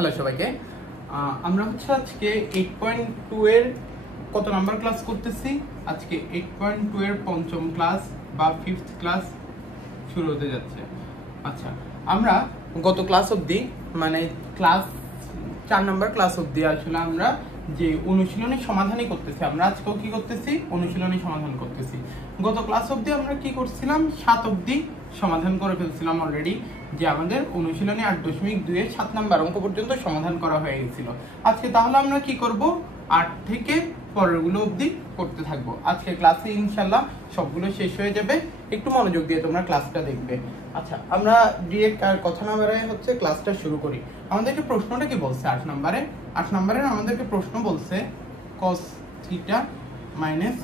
Hello সবাইকে। আমরা হচ্ছে আজকে 8.2 এর কত নাম্বার ক্লাস করতেছি? আজকে 8.2 এর পঞ্চম ক্লাস বা 5th ক্লাস শুরু হতে যাচ্ছে। আচ্ছা, আমরা গত ক্লাস অবধি মানে ক্লাস 4 নাম্বার ক্লাস অবধি আসলে আমরা যে অনুশীলনী সমাধানই করতেছি। আমরা আজকেও কি করতেছি? অনুশীলনী সমাধান করতেছি। গত ক্লাস অবধি আমরা কি করছিলাম? 7 অবধি সমাধান করে ফেলছিলাম অলরেডি, যে আমাদের অনুশীলনী 8.2 এর 7 নাম্বার অঙ্ক পর্যন্ত সমাধান করা হয়ে গেছিল। আজকে তাহলে আমরা কি করব? 8 থেকে পরেরগুলো অবধি করতে থাকবো। আজকে ক্লাসে ইনশাল্লাহ সবগুলো শেষ হয়ে যাবে। একটু মনোযোগ দিয়ে তোমরা ক্লাসটা দেখবে। আচ্ছা, আমরা ডিরেক্ট আর কথা না বাড়ায় হচ্ছে ক্লাসটা শুরু করি। আমাদেরকে প্রশ্নটা কি বলছে? 8 নম্বরের আমাদেরকে প্রশ্ন বলছে cos theta minus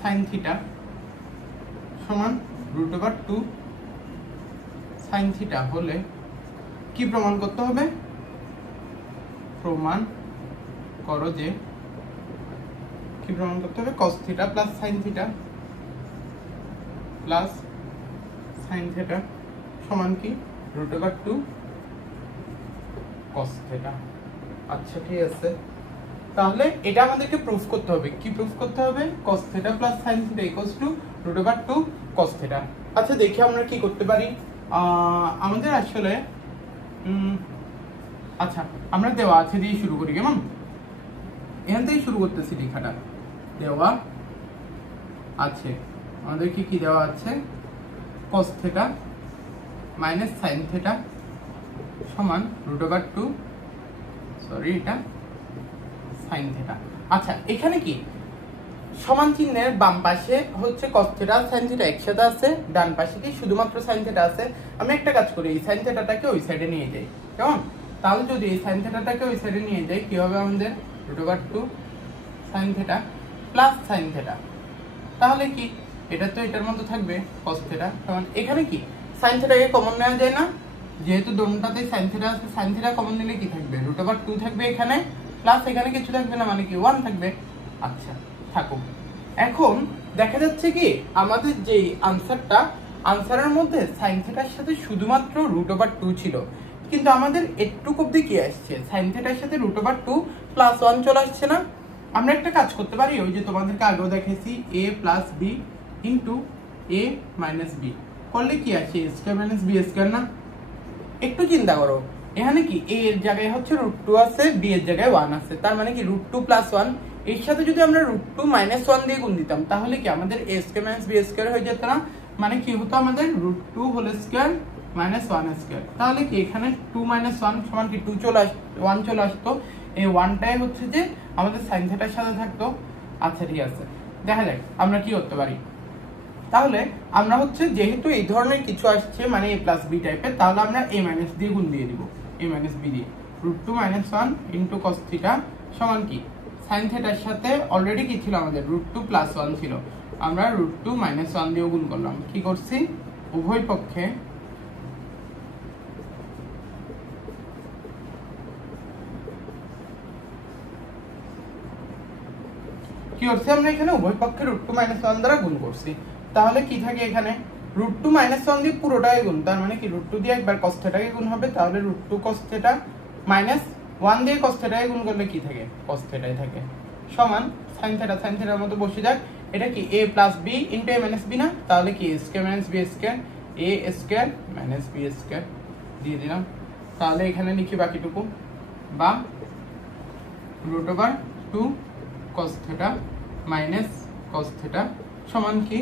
sin theta সমান √2 sin থিটা হলে কি প্রমাণ করতে হবে? প্রমাণ করো যে কি প্রমাণ করতে হবে? cos theta plus sin theta plus sin theta সমান কি? √2 cos থিটা। আচ্ছা, ঠিক আছে। তাহলে এটা আমাদেরকে প্রুফ করতে হবে। কি প্রুফ করতে হবে? cos theta plus sin theta equals two √2 cos theta. আচ্ছা, দেখি আমরা কি করতে পারি। আমাদের আসলে আচ্ছা, আমরা দেওয়া আছে দিয়ে শুরু করি। কেমন? এখান থেকে শুরু করতেছি লেখাটা। দেওয়া আছে আমাদের কি দেওয়া আছে? cos theta minus sin theta সমান √2 এটা sin থিটা। আচ্ছা, এখানে কি সমান চিহ্নের বাম পাশে হচ্ছে cos থিটা sin থিটা একসাথে আছে, ডান পাশে কি শুধুমাত্র sin থিটা আছে। আমি একটা কাজ করি, এই sin থিটাটাকে ওই সাইডে নিয়ে যাই। কেমন? তাহলে যদি এই sin থিটাটাকে ওই সাইডে নিয়ে যাই, কি হবে আমাদের? √2 sin theta plus sin theta. তাহলে কি এটা তো এটার মধ্যে থাকবে cos থিটা সমান, এখানে কি sin থিটাকে কমন নেওয়া যায় না? যেহেতু দোনোটাতেই sin থিটা আছে, sin থিটা কমন নিলে কি থাকবে? √2 থাকবে এখানে, প্লাস এখানে কিছু থাকবে না, মানে কি 1 থাকবে। আচ্ছা, থাকুক। এখন দেখা যাচ্ছে কি আমাদের যে আনসারের মধ্যে sin থিটার সাথে শুধুমাত্র √2 ছিল, কিন্তু আমাদের এটুকু অবধি কি আসছে? sin থিটার সাথে √2 প্লাস 1 চলে আসছে না? আমরা একটা কাজ করতে পারি, ওই যে তোমাদেরকে আগেও দেখেছি, a plus b into a মাইনাস b করলে কি আসে? a square minus b square না? একটু চিন্তা করো, এখানে কি a এর জায়গায় হচ্ছে √2 আছে, b এর জায়গায় 1 আছে, তার মানে কি √2 প্লাস 1। এর সাথে যদি আমরা √2 মাইনাস 1 দিয়ে গুণ দিতাম, তাহলে কি আমাদের a square minus b square হয়ে যেত না? মানে কি হতো আমাদের? √2 হোল স্কয়ার মাইনাস 1 স্কয়ার। তাহলে কি এখানে 2 মাইনাস 1 সমান কি 1 চলে আসতো। এই 1টাই হচ্ছে যে আমাদের sin থিটার সাথে থাকতো। আচ্ছা, ঠিক আছে, দেখা যাক আমরা কি করতে পারি। তাহলে আমরা হচ্ছে যেহেতু এই ধরনের কিছু আসছে মানে a প্লাস b টাইপের, তাহলে আমরা a মাইনাস দিয়ে গুণ দিয়ে দিব, a মাইনাস b দিয়ে। √2 মাইনাস 1 ইন্টু cos থিটা সমান কি? sin থিটার সাথে অলরেডি কি ছিল আমাদের? √2 প্লাস 1 ছিল, আমরা √2 মাইনাস 1 দিয়ে গুণ করলাম। কি করছি? উভয় পক্ষে কি করছি? আমরা এখানে উভয় পক্ষে √2 মাইনাস 1 দ্বারা গুণ করছি। তাহলে কি থাকে এখানে? √2 মাইনাস 1 দিয়ে পুরোটাই গুণ, তার মানে কি √2 দিয়ে একবার cos থিটাকে গুণ হবে, তাহলে √2 cos থিটা মাইনাস 1 দিয়ে cos থিটাকে গুণ করলে কি থাকে? cos থিটাই থাকে সমান sin থিটার মতো বসে যাক। এটা কি a plus b into a মাইনাস b না? তাহলে কি a square minus b square, a square minus b square দিয়ে দিলাম। তাহলে এখানে লিখি বাকিটুকু, বা √2 cos theta minus cos theta সমান কি?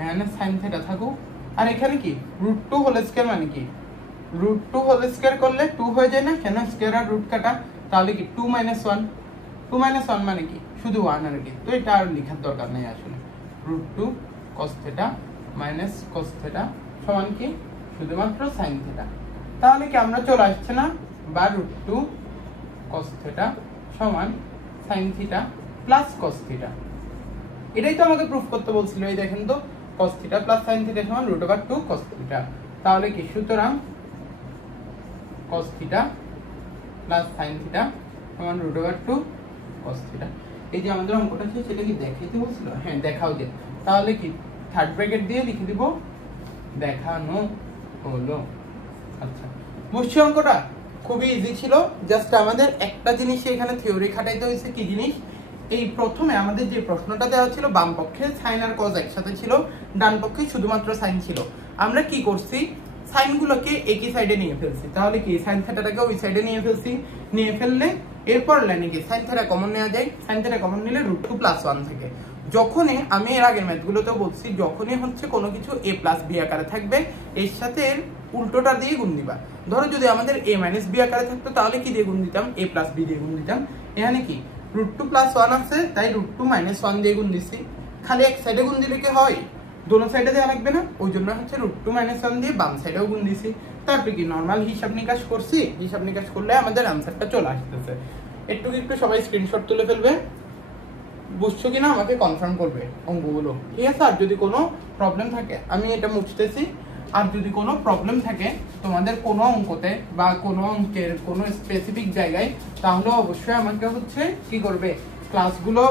এখানে sin থিটা থাকুক, আর এখানে কি √2 হোল স্কয়ার মানে কি? √2 হোল স্কয়ার করলে 2 হয়ে যায় না? কেন? স্কয়ার আর রুট কাটা, তাহলে কি 2 মাইনাস 1 মানে কি? শুধু 1 আর কি, তো এটা আর লেখার দরকার নেই আসলে। √2 cos theta minus cos theta সমান কি? শুধুমাত্র sin থিটা। তাহলে কি আমরা চলে আসছে না? বা √2 cos থিটা সমান sin theta plus cos theta. এটাই তো আমাকে প্রুফ করতে বলছিল। এই দেখেন তো, cos theta plus sin theta সমান √2 cos থিটা। তাহলে কি সুতরাং cos theta plus sin theta সমান √2 cos থিটা। এই যে আমাদের অঙ্কটা ছিল সেটা কি দেখাইতে বলছিল? হ্যাঁ, দেখাও যে। তাহলে কি থার্ড ব্র্যাকেট দিয়ে লিখে দিব দেখানো হলো। আচ্ছা, বুঝছি অঙ্কটা? খুবই ইজি ছিল। জাস্ট আমাদের একটা জিনিস এখানে থিওরি খাটাইতে হয়েছে। কি জিনিস? এই প্রথমে আমাদের যে প্রশ্নটা দেওয়া ছিল বাম পক্ষে সাইন আর কজ একসাথে ছিল, ডান পক্ষে শুধুমাত্র সাইন ছিল। আমরা কি করছি, সাইনগুলোকে একই সাইডে নিয়ে ফেলছি। তাহলে কি সাইন থিটাটাকে ওই সাইডে নিয়ে ফেলছি। নিয়ে ফেললে এরপর লাইনে কি সাইন থিটা কমন নেওয়া যায়। সাইন থিটা কমন নিলে √2 + 1 থাকে। যখনই আমি এর আগের ম্যাথগুলোতেও বলছি, যখনই হচ্ছে কোনো কিছু a + b আকারে থাকবে, এর সাথে এর উল্টোটা দিয়ে গুণ দিবা। ধরো যদি আমাদের a - b আকারে থাকতো তাহলে কি দিয়ে গুণ দিতাম? a + b দিয়ে গুণ দিতাম। এখানে কি √2 + 1 আছে, তাই √2 - 1 দিয়ে গুণ দিচ্ছি। খালি এক সাইডে গুণ দিলে কি হয়? দোনো সাইডে দেওয়া লাগবে না, ওই জন্য হচ্ছে √2 - 1 দিয়ে বাম সাইডেও গুণ দিছি। তারপরে কি নর্মাল হিসাব নিকাশ করছি। হিসাব নিকাশ করলে আমাদের আনসারটা চলে আসতেছে। একটু সবাই স্ক্রিনশট তুলে ফেলবে। বুঝছো কিনা আমাকে কনফার্ম করবে অঙ্কগুলো, ঠিক আছে? আর যদি কোনো প্রবলেম থাকে, আমি এটা মুছতেছি। আর যদি কোনো প্রবলেম থাকে তোমাদের কোনো অঙ্কতে বা কোনো অঙ্কের কোনো স্পেসিফিক জায়গায়, তাহলে অবশ্যই আমাকে হচ্ছে কি করবে, ক্লাসগুলো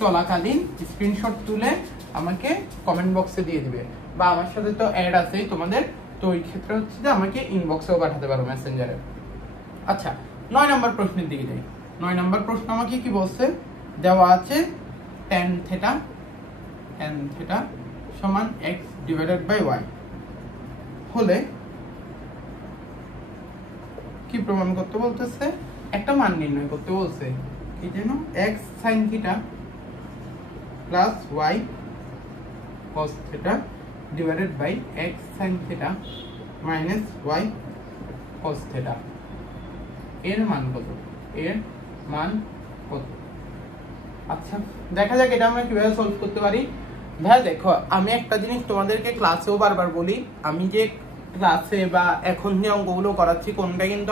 চলাকালীন স্ক্রিনশট তুলে আমাকে কমেন্ট বক্সে দিয়ে দিবে, বা আমার সাথে তো অ্যাড আছেই তোমাদের, তো ওই ক্ষেত্রে হচ্ছে যে আমাকে ইনবক্সেও পাঠাতে পারো মেসেঞ্জারে। আচ্ছা, 9 নম্বর প্রশ্নের দিকে যাই। 9 নম্বর প্রশ্ন আমাকে কি বলছে? দেওয়া আছে tan θ সমান x / y হলে কি প্রমাণ করতে বলতেছে? একটা মান নির্ণয় করতে বলছে। এই জন্য x sin θ + y cos θ / x sin θ - y cos θ এর মান কত? এর মান কত? আচ্ছা, দেখা যাক এটা আমরা কিভাবে সলভ করতে পারি। ভাই দেখো, আমি একটা জিনিস তোমাদেরকে ক্লাসেও বারবার বলি, আমি যে ক্লাসে বা এখন যে অঙ্কগুলো করাচ্ছি কোনটা কিন্তু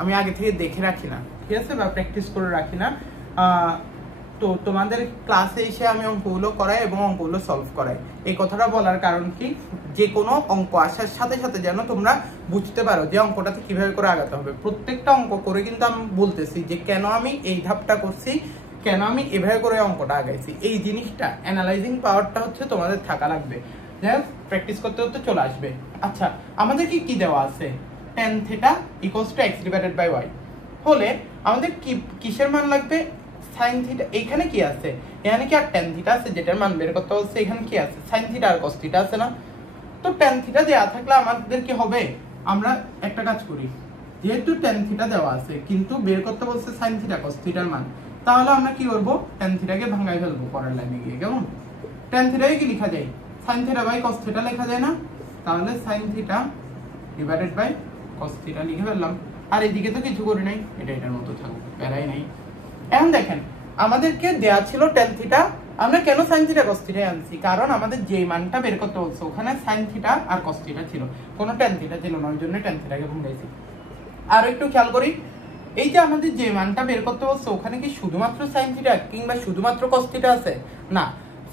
আমি আগে থেকে দেখে রাখি না, ঠিক আছে, বা প্র্যাকটিস করে রাখি না। তো তোমাদের ক্লাসে এসে আমি অঙ্কগুলো করাই এবং অঙ্কগুলো সলভ করাই। এই কথাটা বলার কারণ কি, যে কোনো অঙ্ক আসার সাথে সাথে যেন তোমরা বুঝতে পারো যে অঙ্কটাতে কিভাবে করে আগাতে হবে। প্রত্যেকটা অঙ্ক করে কিন্তু আমি বলতেছি যে কেন আমি এই ধাপটা করছি, কেন আমি এভাবে করে অঙ্কটা আগাইছি। এই জিনিসটা অ্যানালাইজিং পাওয়ারটা হচ্ছে তোমাদের থাকা লাগবে, যাই প্র্যাকটিস করতে করতে চলে আসবে। আচ্ছা, আমাদের কি দেওয়া আছে? tan θ = x / y হলে আমাদের কিসের মান লাগবে? sin θ। এখানে কি আছে? এখানে কি আর tan θ আছে যেটার মান বের করতে হচ্ছে? এখানে কি আছে? sin θ আর cos θ আছে না? তো tan θ দেওয়া থাকলে আমাদের কি হবে? আমরা একটা কাজ করি, যেহেতু tan θ দেওয়া আছে কিন্তু বের করতে বলছে sin θ cos θ এর মান, তাহলে আমরা কি করব? tan θ কে ভাঙাই ফেলবো পরের লাইনে গিয়ে। কেমন? tan θ কে কি লেখা যায়? sin θ / cos θ লেখা যায় না? তাহলে sin θ / cos θ লিখে ফেললাম। আর এদিকে তো কিছু করি নাই, এটার মতো থাকুক, প্যারাই নাই। এখন দেখেন, আমাদেরকে দেয়া ছিল tan θ, আমরা কেন sin θ cos θ আনছি? কারণ আমাদের যে মানটা বের করতে বলছে ওখানে sin θ আর cos θ ছিল, কোনো tan θ ছিল না, ওই জন্য tan θ কে ভাঙাইছি। আর একটু খেয়াল করি, এই যে আমাদের যে মানটা বের করতে বলছে ওখানে কি শুধুমাত্র sin θ কিংবা শুধুমাত্র cos θ আছে? না,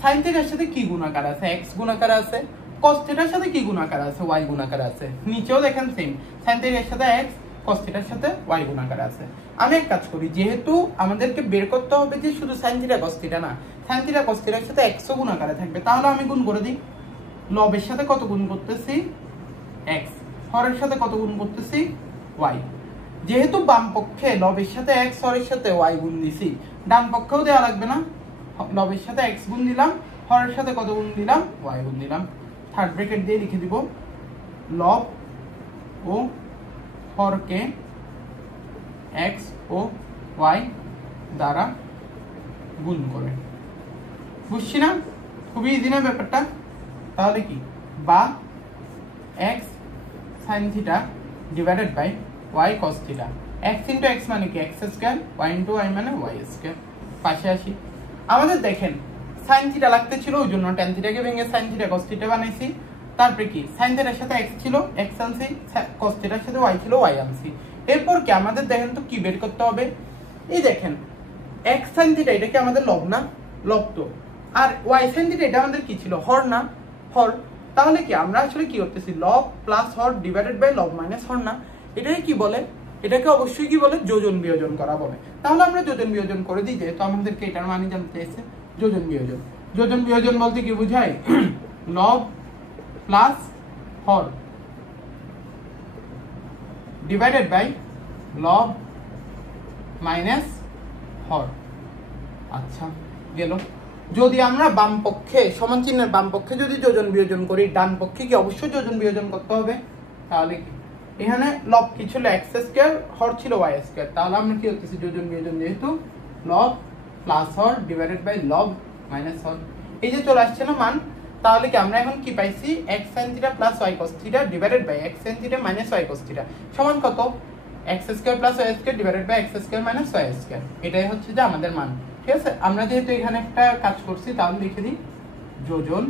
sin θ এর সাথে কি গুণাকার আছে? x গুণাকার আছে। cos θ এর সাথে কি গুণাকার আছে? y গুণাকার আছে। নিচেও দেখেন সেম, sin θ এর সাথে x, cos θ এর সাথে y গুণাকার আছে। আমি এক কাজ করি, যেহেতু আমাদেরকে বের করতে হবে যে শুধু sin θ cos θ না, sin θ cos θ এর সাথে x ও গুণাকারে থাকবে, তাহলে আমি গুণ করে দিই। লবের সাথে কত গুণ করতেছি? x। হরের সাথে কত গুণ করতেছি? y। যেহেতু বাম পক্ষে লবের সাথে x, হরের সাথে y গুণ দিছি, ডান পক্ষেও দেওয়া লাগবে না? লবের সাথে x গুণ দিলাম, হরের সাথে কত গুণ দিলাম? y গুণ দিলাম। থার্ড ব্র্যাকেট দিয়ে লিখে দিব লব ও হরকে x ও y দ্বারা গুণ করে। বুঝছি না? খুবই ইজি না ব্যাপারটা? তাহলে কি, বা x sin θ / y cos θ। x × x মানে কি? x², y × y মানে y²। পাশে আসি, আমাদের দেখেন sin θ লাগতে ছিল, ওই জন্য tan θ কে ভেঙে sin θ cos θ বানাইছি। তারপরে কি, sin θ এর সাথে x ছিল, x আনছি, cos θ এর সাথে y ছিল, y আনছি। এরপর কি আমাদের দেখেন তো কি বের করতে হবে? এই দেখেন x sin θ এটা কি আমাদের লব না? লব তো। আর y sin θ এটা আমাদের কি ছিল? হর না? হর। তাহলে কি আমরা আসলে কি করতেছি? লব প্লাস হর ডিভাইডেড বাই লব মাইনাস হর না? এটাকে কি বলে? এটাকে অবশ্যই কি বলে? যোজন বিয়োজন করা বলে। তাহলে আমরা যোজন বিয়োজন করে দিই, যেহেতু আমাদেরকে এটার মানে জানতে চাইছে। যোজন বিয়োজন, যোজন বিয়োজন বলতে কি বোঝায়? লব প্লাস হর ডিভাইডেড বাই লব মাইনাস হর। আচ্ছা গেল। যদি আমরা বাম পক্ষে সমান চিহ্নের বাম পক্ষে যদি যোজন বিয়োজন করি, ডান পক্ষে কি অবশ্যই যোজন বিয়োজন করতে হবে? তাহলে কি এখানে লব কি ছিল এক্স স্কয়ার, হর ছিল ওয়াই স্কয়ার, তাহলে আমরা কি করতেছি যোজন বিয়োজন, যেহেতু লব প্লাস হর ডিভাইডেড বাই লব মাইনাস হর, এই যে চলে আসছে না মান। তাহলে কি আমরা এখন কি পাইছি, x sin theta plus y cos theta divided by x sin theta minus y cos theta সমান কত, x square plus y square divided by x square minus y square. এটাই হচ্ছে যে আমাদের মান। ঠিক আছে, আমরা যেহেতু এখানে একটা কাজ করছি তাহলে লিখে দিই যোজন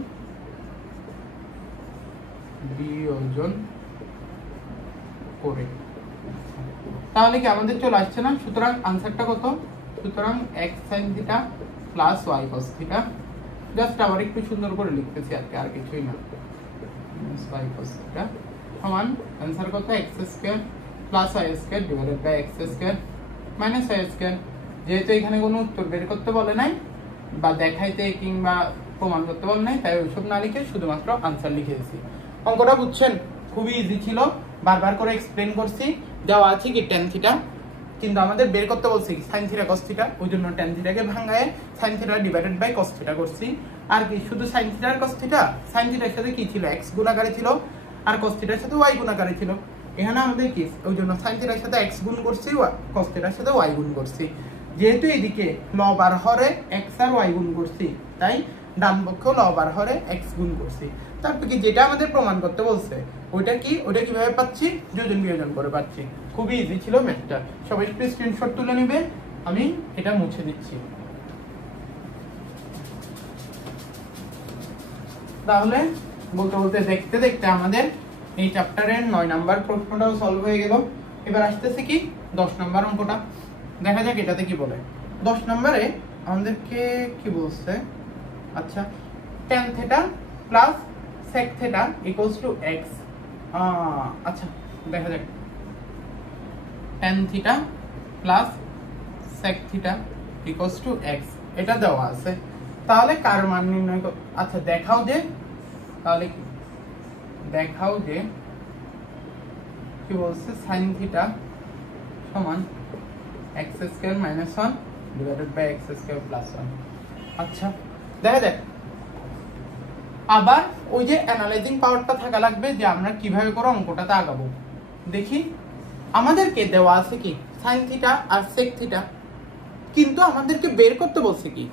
বিয়োজন করে। তাহলে কি আমাদের চলে আসছে না, সুতরাং আনসারটা কত, সুতরাং x sin theta plus y cos theta, just আবার একটু সুন্দর করে লিখতেছি আর কিছুই না, y cos থিটা সমান आंसर কত, x square plus y square divided by x square minus y square. যেহেতু এখানে কোনো উত্তর বের করতে বলে নাই বা দেখাইতে কিংবা প্রমাণ করতে বলে নাই, তাই ওইসব না লিখে শুধুমাত্র आंसर লিখে দিয়েছি। অঙ্কটা বুঝছেন, খুবই ইজি ছিল, বারবার করে এক্সপ্লেন করছি। দেওয়া আছে কি tan থিটা, কিন্তু আমাদের বের করতে বলছি sin থিটা cos থিটা, ওই জন্য tan থিটাকে ভাঙায় sin theta divided by cos theta করছি। আর কি শুধু sin থিটা আর cos থিটা, sin থিটার সাথে কি ছিল x গুণাকারে ছিল, আর cos থিটার সাথে y গুণাকারে ছিল। এখানে আমাদের কি, ওই জন্য sin থিটার সাথে x গুণ করছি, cos থিটার সাথে y গুণ করছি। যেহেতু এদিকে লব আর হরে x আর y গুণ করছি, তাই ডান পক্ষেও লব আর হরে x গুণ করছি। তারপর কি যেটা আমাদের প্রমাণ করতে বলছে ওইটা কি, ওইটা কিভাবে পাচ্ছি, যোজন বিয়োজন করে পাচ্ছি। খুবই ইজি ছিল ম্যাথটা, সবাই একটু স্ক্রিনশট তুলে নিবে, আমি এটা মুছে দিচ্ছি। তাহলে বলতে বলতে দেখতে দেখতে আমাদের এই চ্যাপ্টারের 9 নাম্বার প্রশ্নটাও সলভ হয়ে গেল। এবার আসতেছে কি 10 নাম্বার অঙ্কটা, দেখা যাক এটাতে কি বলে। 10 নম্বরে আমাদেরকে কি বলছে, আচ্ছা tan theta plus sec theta equals two x। আচ্ছা দেখা যাক, tan theta plus sec theta equals two x এটা দেওয়া আছে। তাহলে কার মান নির্ণয়, আচ্ছা দেখাও যে, তাহলে দেখাও যে কি বলছে, sin থিটা সমান x square minus 1 divided by x square plus 1। আচ্ছা দেখা যাক, আবার ওই যে অ্যানালাইজিং পাওয়ারটা থাকা লাগবে যে আমরা কিভাবে করে অঙ্কটাতে আগাবো। দেখি আমাদেরকে দেওয়া আছে কি sin থিটা আর sec থিটা, কিন্তু আমাদেরকে বের করতে বলছে কি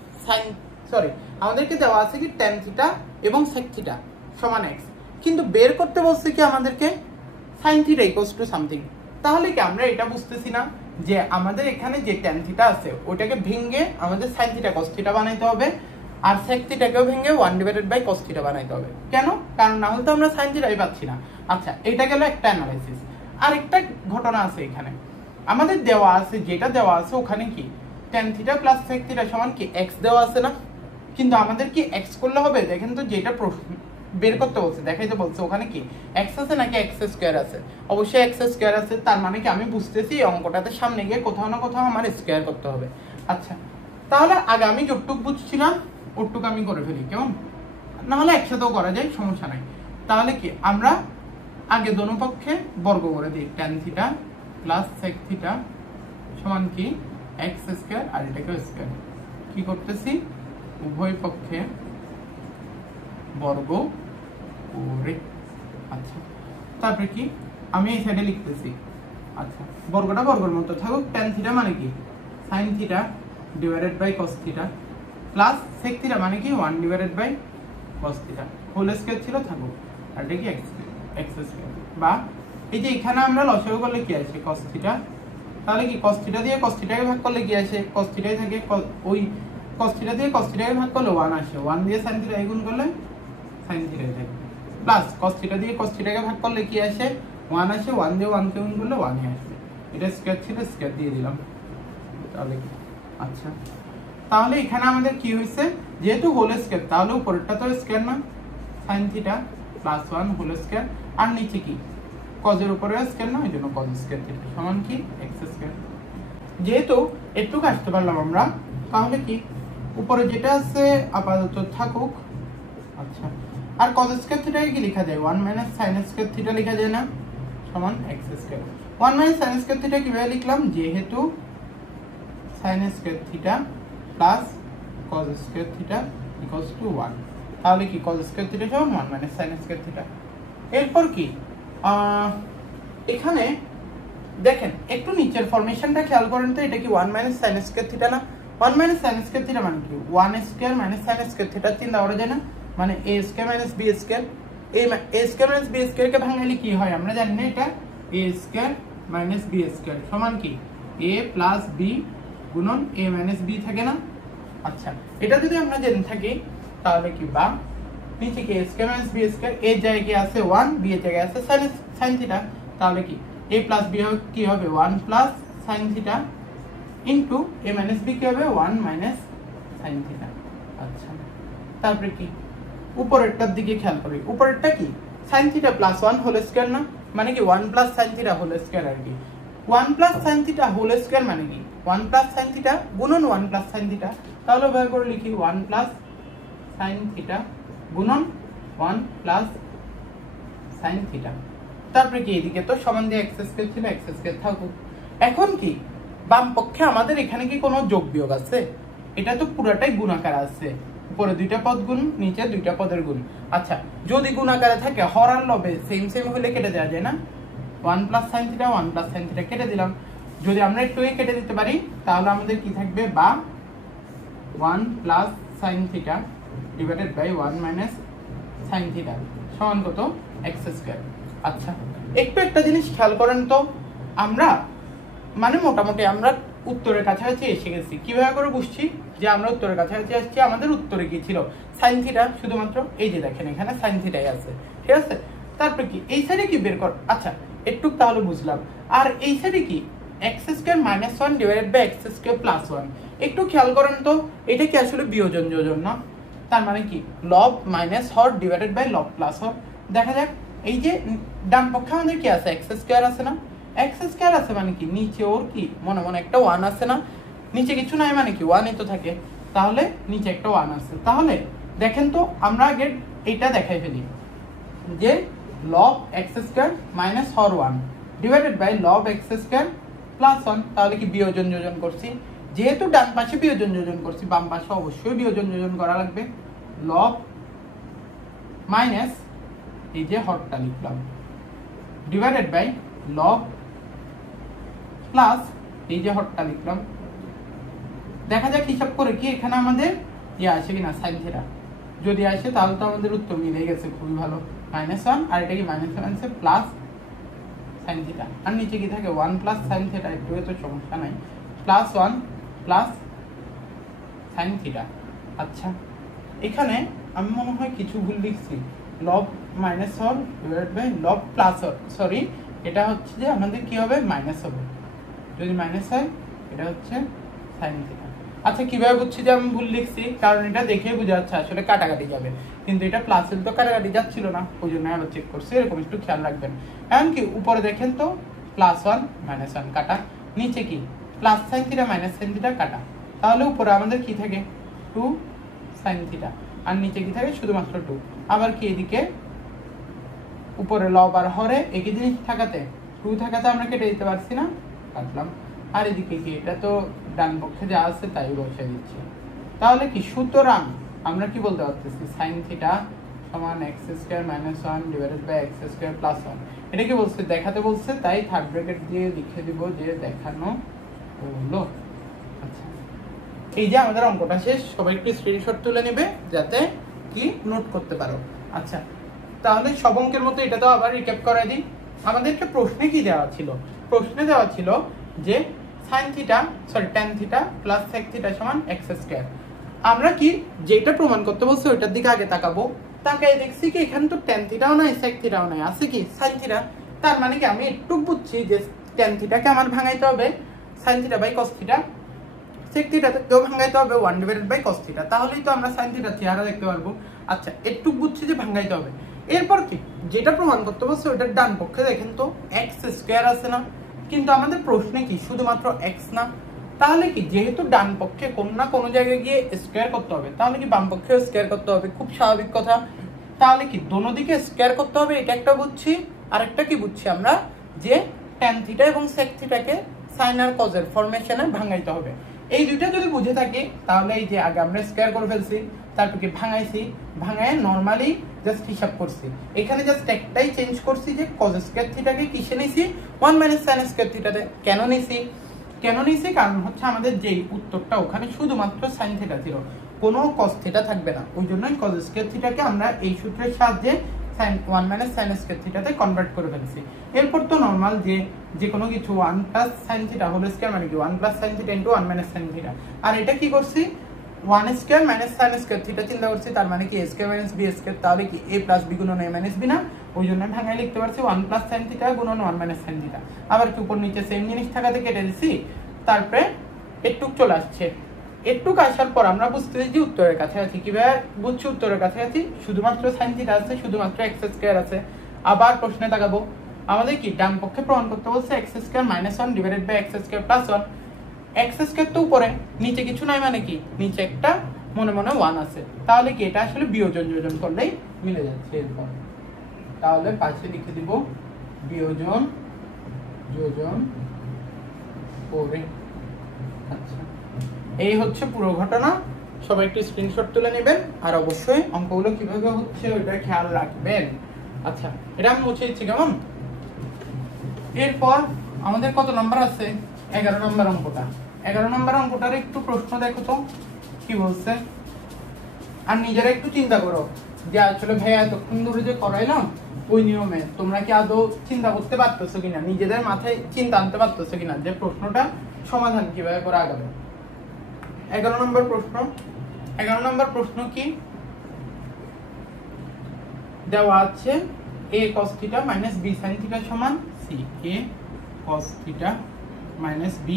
আমাদেরকে দেওয়া আছে কি tan থিটা এবং sec থিটা সমান x, কিন্তু বের করতে বলছে কি আমাদেরকে sin theta equals to something. তাহলে কি আমরা এটা বুঝতেছি না যে আমাদের এখানে যে tan থিটা আছে ওটাকে ভেঙে আমাদের sin থিটা cos থিটা বানাইতে হবে, আর sec থিটাকেও ভেঙে 1 ডিভাইডেড বাই cos থিটা বানাইতে হবে। কেন? কারণ না হলে তো আমরা sin থিটাই পাচ্ছি না। আচ্ছা এটা গেল একটা অ্যানালাইসিস। আরেকটা ঘটনা আছে এখানে, আমাদের দেওয়া আছে, যেটা দেওয়া আছে ওখানে কি tan theta plus sec theta সমান কি x দেওয়া আছে না, কিন্তু আমাদের কি x করলে হবে? দেখেন তো, যেটা প্রশ্ন বের করতে বলছে, দেখাইতে বলছে ওখানে কি x আছে নাকি x স্কয়ার আছে, অবশ্যই x স্কয়ার আছে। তার মানে কি আমি বুঝতেছি এই অঙ্কটাতে সামনে গিয়ে কোথাও না কোথাও আমার স্কয়ার করতে হবে। আচ্ছা তাহলে আগে আমি যতটুক বুঝছিলাম ওটুক আমি করে ফেলি, কেমন? না হলে একসাথেও করা যায়, সমস্যা নাই। তাহলে কি আমরা আগে দোনো পক্ষে বর্গ করে দিই, tan theta plus sec theta সমান কি x স্কয়ার আর এটাকে স্কয়ার। কি করতেছি, উভয় পক্ষে বর্গ করে। আচ্ছা তারপরে কি আমি এই সাইডে লিখতেছি, আচ্ছা বর্গটা বর্গের মতো থাকুক, tan থিটা মানে কি sin theta divided by cos theta plus sec theta মানে কি 1 divided by cos theta whole square ছিল থাকুক, আর এটা কি x স্কয়ার। বা এই যে এখানে আমরা লসাগু করলে কি আসে cos থিটা, তাহলে কি cos থিটা দিয়ে cos থিটাকে ভাগ করলে কি আসে, cos থিটাই থাকে, ওই cos থিটা দিয়ে cos থিটাকে ভাগ করলে 1 আসে, 1 দিয়ে sin থিটা গুণ করলে sin থিটাই থাকে, প্লাস cos থিটা দিয়ে cos থিটাকে ভাগ করলে কি আসে 1 আসে, 1 দিয়ে 1 কে গুণ করলে 1 ই আসবে। এটা স্কয়ার ছিল, স্কয়ার দিয়ে দিলাম। তাহলে আচ্ছা তাহলে এখানে আমাদের কি হইছে, যেহেতু হোল স্কয়ার তাহলে উপরেরটা তো স্কয়ার না, sin theta plus 1 whole square, আর নিচে কি cos এর উপরে স্কয়ার না, এইজন্য cos স্কয়ার থিটা সমান কি x স্কয়ার। যেহেতু এটুকু আসতে পারলাম আমরা, তাহলে কি উপরে যেটা আছে আপাতত থাকুক। আচ্ছা আর cos স্কয়ার থিটাকে কি লেখা যায়, 1 মাইনাস sin স্কয়ার থিটা লেখা যায় না, সমান x square. 1 minus sine square theta কিভাবে লিখলাম, যেহেতু sign square theta plus cos square theta equals two 1, তাহলে কি কস স্কয়ার থিটা সমান 1 মাইনাস সাইন স্কয়ার থিটা। এরপর কি এখানে দেখেন একটু নিচের ফরমেশনটা খেয়াল করেন তো, এটা কি 1 মাইনাস সাইন স্কয়ার থিটা না? 1 মাইনাস সাইন স্কয়ার থিটা মানে কি 1 square minus sine square theta 3 দেওয়া যায় না, মানে a square minus b square. a square minus b square কে ভাঙলে কি হয় আমরা জানি না, এটা a square minus b square সমান কি a প্লাস b গুণন a মাইনাস b থাকে না। আচ্ছা এটা যদি আমরা জেনে থাকি তাহলে কি, বা নিচে কি a square minus b square, এর জায়গায় আছে 1, b এর জায়গায় আছে sin থিটা, তাহলে কি a প্লাস b কি হবে 1 plus sin theta into a মাইনাস b কি হবে 1 মাইনাস sin থিটা। আচ্ছা তারপরে কি উপরেরটার দিকে খেয়াল করি, উপরেরটা কি sin theta plus 1 whole square না, মানে কি 1 plus sin theta whole square আর কি। 1 plus sin theta whole square মানে কি 1 প্লাস sin থিটা গুণন 1 প্লাস sin থিটা, তাহলে ভাগ করে লিখি 1 প্লাস sin থিটা গুণন 1 প্লাস sin থিটা। তারপরে কি এদিকে তো সমান দিয়ে x স্কয়ার ছিল, x স্কয়ার থাকুক। এখন কি বাম পক্ষে আমাদের এখানে কি কোনো যোগ বিয়োগ আছে? এটা তো পুরোটাই গুণাকার আছে, উপরে দুইটা পদ গুণ নিচে দুইটা পদের গুণ। আচ্ছা যদি গুণাকারে থাকে হর আর লবে সেম সেম হলে কেটে দেওয়া যায় না, 1 plus sin theta 1 plus sin theta কেটে দিলাম। যদি আমরা একটু কেটে দিতে পারি তাহলে আমাদের কি থাকবে, বা 1 plus sin theta divided by 1 minus sin theta সমান কত x স্কয়ার। আচ্ছা একটু একটা জিনিস খেয়াল করেন তো, আমরা মানে মোটামুটি আমরা উত্তরের কাছাকাছি এসে গেছি। কিভাবে করে বুঝছি যে আমরা উত্তরের কাছাকাছি আসছি? আমাদের উত্তরে কি ছিল sin থিটা, শুধুমাত্র এই যে দেখেন এখানে sin থিটাই আছে, ঠিক আছে। তারপরে কি এই সাইডে কি বের কর, আচ্ছা একটু তাহলে বুঝলাম। আর এই সাইডে কি x square minus 1 divided by x square plus 1, একটু খেয়াল করেন তো এটা কি আসলে বিয়োজন যোজন না, তার মানে কি লব মাইনাস হর ডিভাইডেড বাই লব প্লাস হর। দেখা যাক এই যে ডান পক্ষে আমাদের কি আছে x স্কয়ার আছে না, x স্কয়ার আছে মানে কি নিচে ওর কি মনে মনে একটা 1 আছে না, নিচে কিছু নাই মানে কি 1 ই তো থাকে, তাহলে নিচে একটা 1 আছে। তাহলে দেখেন তো আমরা আগে এটা দেখাই ফেলি যে লব x স্কয়ার মাইনাস হর 1 ডিভাইডেড বাই লব x স্কয়ার প্লাস 1, তাহলে কি বিয়োজন যোজন করছি, যেহেতু ডান পাশে বিয়োজন যোজন করছি বাম পাশে অবশ্যই বিয়োজন যোজন করা লাগবে। লব মাইনাস এই যে হরটা লিখলাম ডিভাইডেড বাই লব প্লাস এই যে হরটা লিখলাম। দেখা যাক হিসাব করে কি এখানে আমাদের আসে কিনা sin থিটা, যদি আসে তাহলে তো আমাদের উত্তর মিলে গেছে, খুবই ভালো। -1 আর এটা কি -1 আছে প্লাস sin থিটা, আর নিচে কি থাকে 1 প্লাস sin থিটা, একটু তো সমস্যা নাই, প্লাস 1 প্লাস sin থিটা। আচ্ছা এখানে আমি মনে হয় কিছু ভুল লিখছি, লব মাইনাস হর ডিভাইডেড বাই লব প্লাস হর, সরি এটা হচ্ছে যে আমাদের কি হবে মাইনাস হবে, যদি মাইনাস হয় এটা হচ্ছে sin থিটা। আচ্ছা কিভাবে বুঝছি যে আমি ভুল লিখছি, কারণ এটা দেখে বোঝা যাচ্ছে আসলে কাটাকাটি যাবে, কিন্তু এটা প্লাসের তো কাটাকাটি যাচ্ছিল না, ওই জন্য আবার চেক করছি, এরকম একটু খেয়াল রাখবেন। এখন কি উপরে দেখেন তো +1 -1 কাটা, নিচে কি plus sin theta minus sin theta কাটা, তাহলে উপরে আমাদের কি থাকে 2 sin থিটা, আর নিচে কি থাকে শুধুমাত্র 2। আবার কি এদিকে উপরে লব আর হরে একই জিনিস থাকাতে 2 থাকাতে আমরা কেটে দিতে পারছি না, কাটলাম। আর এদিকে কি এটা তো ডান পক্ষে যা আছে তাই বসিয়ে দিচ্ছি, তাহলে কি সুতরাং আমরা কি বলতে পারতেছি sin থিটা সমান x square minus 1 divided by x square plus 1। এটা কি বলছে দেখাতে বলছে, তাই থার্ড ব্র্যাকেট দিয়ে লিখে দিব যে দেখানো হলো। আচ্ছা এই যে আমাদের অঙ্কটা শেষ, সবাই একটু স্ক্রিনশট তুলে নেবে যাতে কি নোট করতে পারো। আচ্ছা তাহলে সব অঙ্কের মতো এটা তো আবার রিক্যাপ করে দিই। আমাদেরকে প্রশ্নে কি দেওয়া ছিল, প্রশ্নে দেওয়া ছিল যে sin theta sorry tan theta plus sec theta সমান x স্কয়ার। আমরা কি যেটা প্রমাণ করতে বলছে ওইটার দিকে আগে তাকাবো, তাকাই দেখছি কি এখানে তো tan থিটাও নাই sec থিটাও নাই, আছে কি sin থিটা। তার মানে কি আমি একটু বুঝছি যে tan থিটাকে আমার ভাঙাইতে হবে sin theta by cos theta, sec থিটাকেও ভাঙাইতে হবে 1 ডিভাইডেড বাই cos থিটা, তাহলেই তো আমরা sin থিটা চেহারা দেখতে পারবো। আচ্ছা একটু বুঝছি যে ভাঙাইতে হবে, এরপর কি যেটা প্রমাণ করতে বলছে ওইটার ডান পক্ষে দেখেন তো x স্কয়ার আছে না, কিন্তু আমাদের প্রশ্নে কি শুধুমাত্র x না, তাহলে কি যেহেতু ডান পক্ষে কোন না কোন জায়গায় গিয়ে স্কয়ার করতে হবে, তাহলে কি বাম পক্ষে স্কয়ার করতে হবে, খুব স্বাভাবিক কথা। তাহলে কি দোনো দিকে স্কয়ার করতে হবে, এটা একটা বুঝছি। আরেকটা কি বুঝছি আমরা যে tan থিটা এবং sec থিটাকে sin আর cos এর ফরমেশনে ভাঙাইতে হবে। এই দুইটা যদি বুঝে থাকি তাহলে এই যে আগে আমরা স্কয়ার করে ফেলছি, তারপরে ভাঙাইছি, ভাঙায় নরমালি জাস্ট হিসাব করছি। এখানে জাস্ট একটাই চেঞ্জ করছি যে cos স্কয়ার থিটাকে কিসে নিছি 1 - sin স্কয়ার থিটাতে। কেন নিছি কারণ হচ্ছে আমাদের যেই উত্তরটা ওখানে শুধুমাত্র sin থিটা ছিল, কোনো cos থিটা থাকবে না, ওই জন্যই cos স্কয়ার থিটাকে আমরা এই সূত্রের সাহায্যে sin 1 - sin স্কয়ার থিটাতে কনভার্ট করে ফেলছি। এরপর তো নরমাল যে কোনো কিছু 1 + sin থিটা হোল স্কয়ার মানে কি 1 + sin থিটা * 1 - sin থিটা। আর এটা কি করছি 1 স্কয়ার - sin স্কয়ার থিটা চিন্তা করছি, তার মানে কি a স্কয়ার - b স্কয়ার, তাহলে কি a + b গুণন a - b না, ওই জন্য ভাঙায় লিখতে পারছি 1 + sin থিটা গুণন 1 - sin থিটা। আবার কি উপর নিচে সেম জিনিস থাকাতে কেটে দিছি, তারপরে এটুক চলে আসছে। এটুক আসার পর আমরা বুঝতেছি যে উত্তরের কাছাকাছি। কিভাবে বুঝছি উত্তরের কাছাকাছি? শুধুমাত্র sin থিটা আছে, শুধুমাত্র x স্কয়ার আছে। আবার প্রশ্নে তাকাবো, আমাদের কি ডান পক্ষে প্রমাণ করতে বলছে x square - 1 / x square + 1। x square তো উপরে, নিচে কিছু নাই, মানে কি নিচে একটা মনে মনে 1 আছে, তাহলে কি এটা আসলে বিয়োজন যোজন করলেই মিলে যাচ্ছে। এরপর তাহলে পাশে লিখে দিব বিয়োজন যোজন করে। আচ্ছা, এই হচ্ছে পুরো ঘটনা। সবাই একটু স্ক্রিনশট তুলে নেবেন, আর অবশ্যই অঙ্কগুলো কিভাবে হচ্ছে ওইটা খেয়াল রাখবেন। আচ্ছা, এটা আমি মুছে দিচ্ছি কেমন। এরপর আমাদের কত নাম্বার আছে? 11 নম্বর অঙ্কটা। 11 নম্বর অঙ্কটার একটু প্রশ্ন দেখো তো কি বলছে, আর নিজেরা একটু চিন্তা করো যে আসলে ভাইয়া এতক্ষণ ধরে যে করাইলাম ওই নিয়মে তোমরা কি আদৌ চিন্তা করতে পারতেছো কিনা, নিজেদের মাথায় চিন্তা আনতে পারতেছো কিনা যে প্রশ্নটা সমাধান কিভাবে করে আগাবে। 11 নম্বর প্রশ্ন। 11 নম্বর প্রশ্ন কি দেওয়া আছে? a cos θ - b sin θ সমান c। a cos θ - b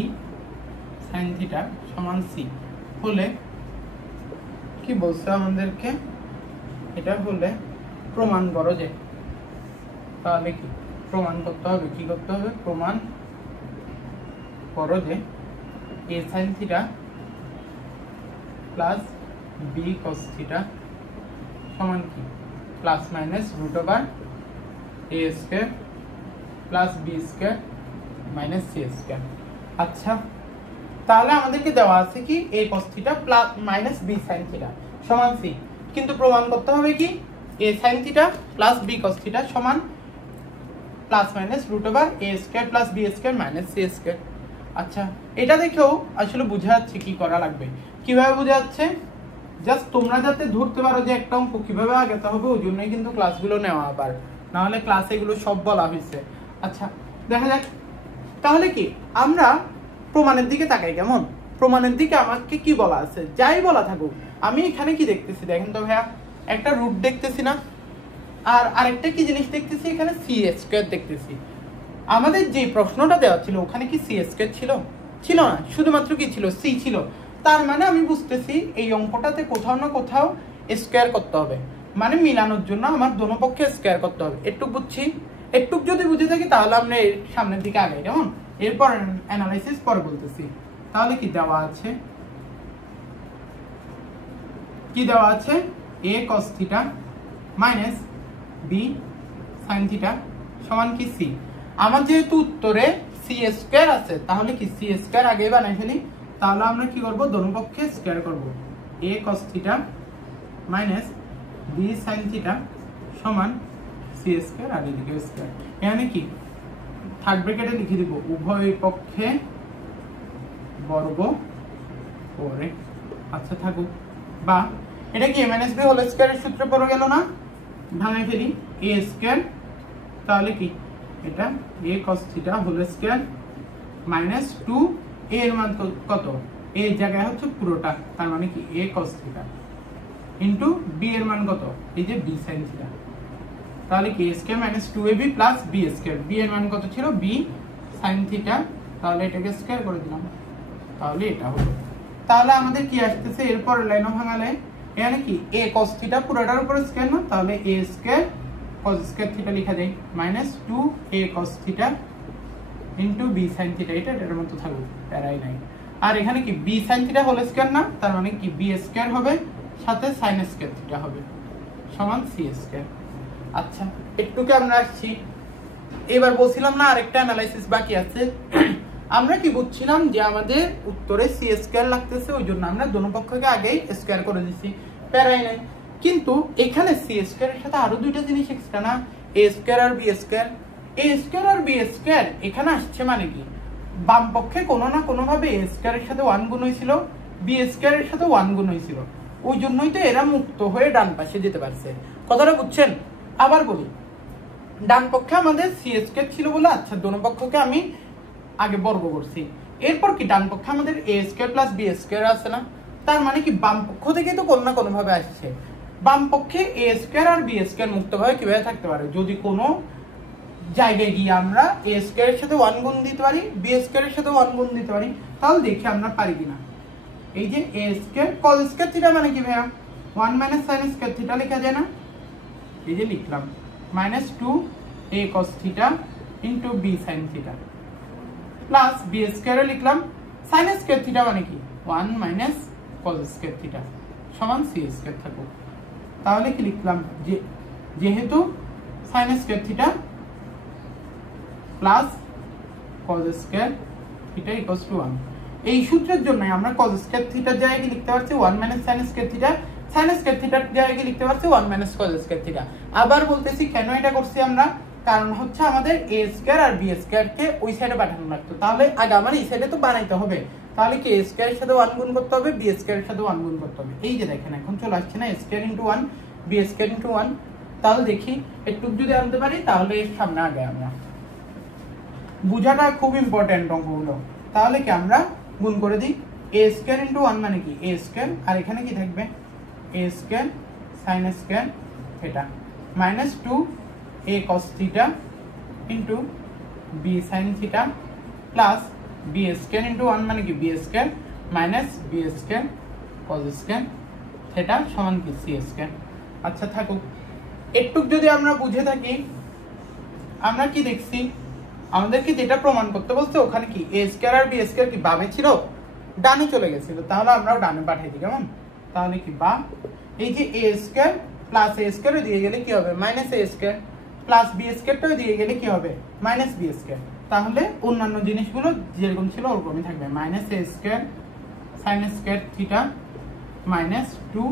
sin θ সমান c হলে কি বলছে আমাদেরকে? এটা হলে প্রমাণ করো যে, তাহলে কি প্রমাণ করতে হবে? কি করতে হবে? প্রমাণ করো যে a sin θ plus b cos θ সমান কি plus minus root over a square plus b square minus c square. আচ্ছা, তাহলে আমাদেরকে দেওয়া আছে কি a cos θ plus minus b sin θ সমান c, কিন্তু প্রমাণ করতে হবে কি a sin θ plus b cos θ সমান plus minus root over a square plus b square minus c square. আচ্ছা, এটা দেখেও আসলে বোঝা যাচ্ছে কি করা লাগবে। কিভাবে বোঝা যাচ্ছে? জাস্ট তোমরা যাতে ধরতে পারো যে একটা অঙ্ক কিভাবে আগাতে হবে, ওই জন্যই কিন্তু ক্লাসগুলো নেওয়া। আবার না হলে ক্লাসে এগুলো সব বলা হয়েছে। আচ্ছা, দেখা যাক তাহলে কি আমরা প্রমাণের দিকে তাকাই কেমন। প্রমাণের দিকে আমাকে কি বলা আছে, যাই বলা থাকুক, আমি এখানে কি দেখতেছি দেখেন তো ভাইয়া, একটা রুট দেখতেছি না, আর আরেকটা কি জিনিস দেখতেছি, এখানে সি স্কয়ার দেখতেছি। আমাদের যে প্রশ্নটা দেওয়া ছিল ওখানে কি সি স্কয়ার ছিল না, শুধুমাত্র কি ছিল সি ছিল। তার মানে আমি বুঝতেছি এই অঙ্কটাতে কোথাও না কোথাও স্কয়ার করতে হবে, মানে মিলানোর জন্য আমার দোনো পক্ষে স্কয়ার করতে হবে। একটু বুঝছি, একটু যদি বুঝে থাকি তাহলে আমরা এর সামনের দিকে আগাই কেমন। এরপর অ্যানালাইসিস পরে বলতেছি। তাহলে কি দেওয়া আছে? কি দেওয়া আছে? a cos θ minus b sin θ সমান কি c। আমার যেহেতু উত্তরে c স্কয়ার আছে, তাহলে কি c স্কয়ার আগে বানাই ফেলি। তাহলে আমরা কি করব? দোনো পক্ষে স্কয়ার করব। a cos θ minus b sin θ সমান c স্কয়ার আর এদিকে স্কয়ার। এখানে কি থার্ড ব্র্যাকেটে লিখে দিব উভয় পক্ষে বর্গ করে। আচ্ছা থাকুক, বা এটা কি a - b হোল স্কয়ারের সূত্রে পড়ে গেল না, ভাঙাই ফেলি a স্কয়ার। তাহলে কি এটা a cos θ whole square minus 2 a এর মান কত? a এর জায়গায় হচ্ছে পুরোটা, তার মানে কি a cos θ ইনটু b এর মান কত? এই যে b sin θ। তাহলে কি a square minus 2ab plus b square. b এর মান কত ছিল? b sin θ। তাহলে এটাকে স্কয়ার করে দিলাম, তাহলে এটা হলো। তাহলে আমাদের কি আসতেছে এরপর লাইনও ভাঙালে, এখানে কি a cos θ পুরোটার উপর স্কয়ার না, তাহলে a স্কয়ার cos স্কয়ার θ লেখা যায় minus 2a cos θ into b sin θ। এটা এটার মতো থাকবে, প্যারাই নাই। আর এখানে কি b sin θ হোল স্কয়ার না, তার মানে কি b স্কয়ার হবে সাথে sin স্কয়ার θ হবে সমান c স্কয়ার। আচ্ছা, একটুকে আমরা আসছি এবার বলছিলাম না আরেকটা অ্যানালাইসিস বাকি আছে। আমরা কি বুঝছিলাম যে আমাদের উত্তরে সি স্কয়ার লাগতেছে, ওই জন্য আমরা দোনো পক্ষকে আগেই স্কয়ার করে দিচ্ছি, প্যারাই নাই। কিন্তু এখানে সি স্কয়ারের সাথে আরো দুইটা জিনিস এক্সট্রা না, এ স্কয়ার আর বি স্কয়ার। এ স্কয়ার আর বি স্কয়ার এখানে আসছে মানে কি, বাম পক্ষে কোনো না কোনো ভাবে এ স্কয়ারের সাথে 1 গুণ হয়েছিল, বি স্কয়ারের সাথে 1 গুণ হয়েছিল, ওই জন্যই তো এরা মুক্ত হয়ে ডান পাশে যেতে পারছে। কথাটা বুঝছেন? আবার বলি, ডান পক্ষে আমাদের সি স্কয়ার ছিল বলে আচ্ছা দোনো পক্ষকে আমি আগে বর্গ করছি, এরপর কি ডান পক্ষে আমাদের এ স্কয়ার প্লাস বি স্কয়ার আছে না, তার মানে কি বাম পক্ষ থেকে তো কোনো না কোনো ভাবে আসছে। বাম পক্ষে এ স্কয়ার আর বি স্কয়ার মুক্তভাবে কিভাবে থাকতে পারে, যদি কোনো জায়গায় গিয়ে আমরা এ স্কয়ারের সাথে 1 গুণ দিতে পারি, বি স্কয়ারের সাথে 1 গুণ দিতে পারি, তাহলে দেখি আমরা পারি কিনা। এই যে A square cause square theta মানে কি ভাইয়া, 1 মাইনাস সাইন স্কয়ার থিটা লেখা যায় না, এই যে লিখলাম minus 2 a cos theta into b sin theta plus b স্কয়ারে লিখলাম sin স্কয়ার থিটা মানে কি 1 মাইনাস cos স্কয়ার থিটা সমান c স্কয়ার থাকুক। তাহলে কি লিখলাম, যে যেহেতু sin square theta plus cos square theta equals two 1, এই সূত্রের জন্য আমরা cos স্কয়ার থিটার জায়গায় লিখতে পারছি 1 minus sin square theta, sin square থিটার জায়গায় লিখতে পারছি 1 মাইনাস cos স্কয়ার থিটা। আবার বলতেছি কেন এটা করছি আমরা, কারণ হচ্ছে আমাদের a স্কয়ার আর b স্কয়ার কে ওই সাইডে পাঠানো লাগতো, তাহলে আগে আমার এই সাইডে তো বানাইতে হবে, তাহলে কি a স্কয়ারের সাথে 1 গুণ করতে হবে, b স্কয়ারের সাথে 1 গুণ করতে হবে। এই যে দেখেন এখন চলে আসছে না a square into 1 b square into 1, তাহলে দেখি একটু যদি আনতে পারি তাহলে এর সামনে আগে আমরা বুঝাটা খুব ইম্পর্টেন্ট অঙ্কগুলো। তাহলে কি আমরা গুণ করে দিই, a স্কয়ার ইনটু 1 মানে কি a স্কয়ার, আর এখানে কি থাকবে a square sin square theta minus 2 a cos theta into b sin theta plus b square into 1 মানে কি b square minus b square cos square theta সমান কি c স্কয়ার। আচ্ছা থাকুক, একটু যদি আমরা বুঝে থাকি, আমরা কি দেখছি আমাদেরকে যেটা প্রমাণ করতে বলছে ওখানে কি a স্কয়ার আর b স্কয়ার কি বামে ছিল, ডানে চলে গেছিল, তাহলে আমরাও ডানে পাঠিয়ে দিই কেমন, তাহলে কি বা এই যে a square plus a square দিয়ে গেলে কি হবে minus a square plus b স্কয়ারটাও দিয়ে গেলে কি হবে মাইনাস b স্কয়ার, তাহলে অন্যান্য জিনিসগুলো যেরকম ছিল ওরকমই থাকবে, minus a square sin square theta minus 2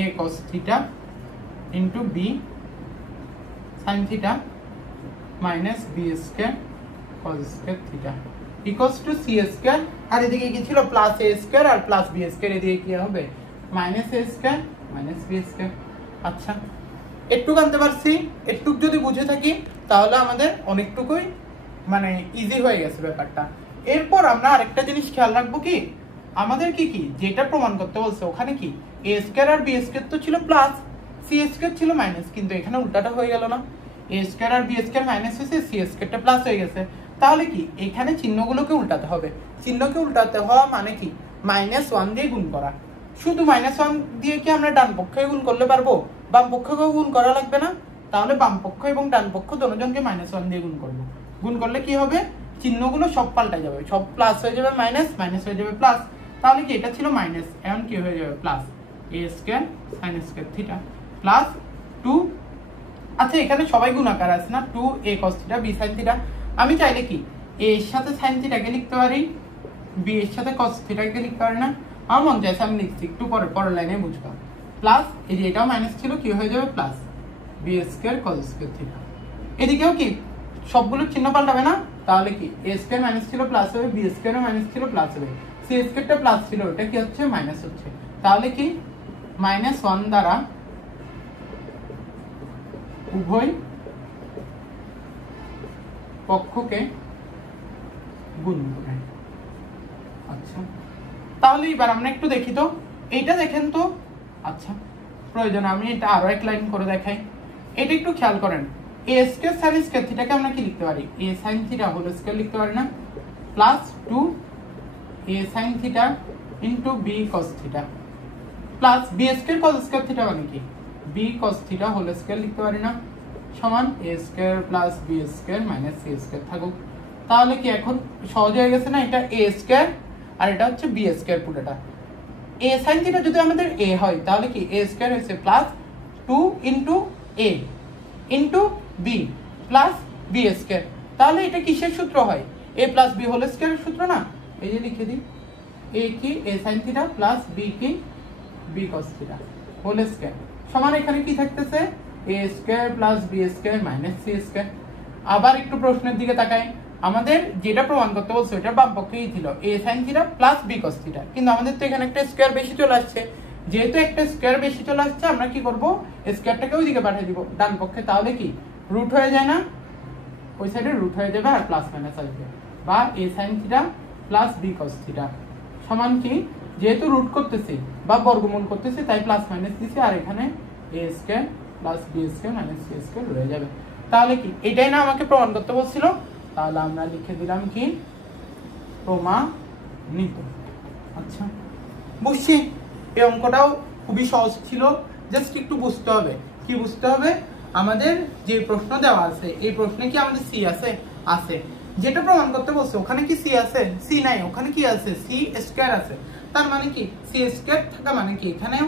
a cos theta into b sin theta minus b square cos square theta equals to c square, আর এদিকে কি ছিল প্লাস a স্কয়ার আর প্লাস b স্কয়ার, এদিকে কি হবে minus a square minus b square. আচ্ছা একটু জানতে পারছি, একটু যদি বুঝে থাকি তাহলে আমাদের অনেকটুকুই মানে ইজি হয়ে গেছে ব্যাপারটা। এরপর আমরা আরেকটা জিনিস খেয়াল রাখবো কি, আমাদের কি কি যেটা প্রমাণ করতে বলছে ওখানে কি a স্কয়ার আর b স্কয়ার তো ছিল প্লাস, c স্কয়ার ছিল মাইনাস, কিন্তু এখানে উল্টাটা হয়ে গেল না, a স্কয়ার আর b স্কয়ার মাইনাস হয়েছে, c স্কয়ারটা প্লাস হয়ে গেছে, তাহলে কি এখানে চিহ্নগুলোকে উল্টাতে হবে। চিহ্নকে উল্টাতে হওয়া মানে কি মাইনাস 1 দিয়ে গুণ করা, শুধু মাইনাস 1 দিয়ে কি আমরা ডান পক্ষে গুণ করলে পারবো, বাম পক্ষকেও গুণ করা লাগবে না, তাহলে বাম পক্ষ এবং ডান পক্ষ দুজনকে মাইনাস 1 দিয়ে গুণ করব। গুণ করলে কি হবে চিহ্নগুলো সব পাল্টে যাবে, সব প্লাস হয়ে যাবে মাইনাস, মাইনাস হয়ে যাবে প্লাস, তাহলে কি এটা ছিল মাইনাস, এখন কি হয়ে যাবে plus a square sin square theta plus 2, আচ্ছা এখানে সবাই গুণাকার আছে না, 2 a cos theta b sin theta, আমি চাইলে কি a এর সাথে sin থিটাকে লিখতে পারি, b এর সাথে cos থিটাকে লিখতে পারি না, আমার মন চাইছে আমি লিখছি, একটু পরের লাইনে বুঝবো, প্লাস এই যে এটাও মাইনাস ছিল কি হয়ে যাবে plus b square cos square theta, এদিকেও কি সবগুলোর চিহ্ন পাল্টাবে না, তাহলে কি a স্কয়ার মাইনাস ছিল প্লাস হবে, b স্কয়ারও মাইনাস ছিল প্লাস হবে, c স্কয়ারটা প্লাস ছিল ওটা কি হচ্ছে মাইনাস হচ্ছে, তাহলে কি মাইনাস 1 দ্বারা উভয় পক্ষকে গুণ করে। আচ্ছা তাহলে এবার আমরা একটু দেখি তো এইটা দেখেন তো, আচ্ছা প্রয়োজন আমি এটা আরো এক লাইন করে দেখাই, এটা একটু খেয়াল করেন, a স্কয়ার sin স্কয়ার থিটাকে আমরা কি লিখতে পারি a sin theta whole square লিখতে পারি না, plus 2 a sin theta into b cos theta plus b square cos square theta মানে কি b cos theta whole square লিখতে পারি না, সমান a square plus b square minus c square থাকুক। তাহলে কি এখন সহজ হয়ে গেছে না, এটা a স্কয়ার আর এটা হচ্ছে b স্কয়ার পুরোটা, a sin থিটা যদি আমাদের a হয় তাহলে কি a স্কয়ার হচ্ছে plus 2 into a into b plus b B square. তাহলে এটা কিসের সূত্র হয়? এ প্লাস বি হোল স্কয়ারের সূত্র না? এই যে লিখে দিই, এ কি A sine theta plus B কি B cos theta whole square সমান এখানে কি থাকতেছে? A square plus B square minus C square. আবার একটু প্রশ্নের দিকে তাকাই, আমাদের যেটা প্রমাণ করতে বলছে ওটা বাম পক্ষেই ছিল A sine theta plus B cos theta, কিন্তু আমাদের তো এখানে একটা স্কয়ার বেশি চলে আসছে। যেহেতু একটা স্কয়ার বেশি চলে আসছে, আমরা কি করব? স্কয়ারটাকে ওইদিকে পাঠিয়ে দিব ডান পক্ষে। তাহলে কি রুট হয়ে যায় না? ওই সাইডে রুট হয়ে যাবে আর প্লাস মাইনাস আসবে, বা A sine theta plus B cos theta সমান কি, যেহেতু রুট করতেছি বা বর্গমূল করতেছি তাই প্লাস মাইনাস দিছি, আর এখানে A square plus B square minus C square রয়ে যাবে। তাহলে কি এটাই না আমাকে প্রমাণ করতে বলছিল? তাহলে আমরা লিখে দিলাম কি প্রমাণিত। আচ্ছা বুঝছি, এই অঙ্কটাও খুবই সহজ ছিল, জাস্ট একটু বুঝতে হবে। কি বুঝতে হবে? আমাদের যে প্রশ্ন দেওয়া আছে এই প্রশ্নে কি আমাদের সি আছে? আছে। যেটা প্রমাণ করতে বলছে ওখানে কি সি আছে? সি নাই, ওখানে কি আছে? সি স্কয়ার আছে। তার মানে কি সি স্কয়ার থাকা মানে কি এখানেও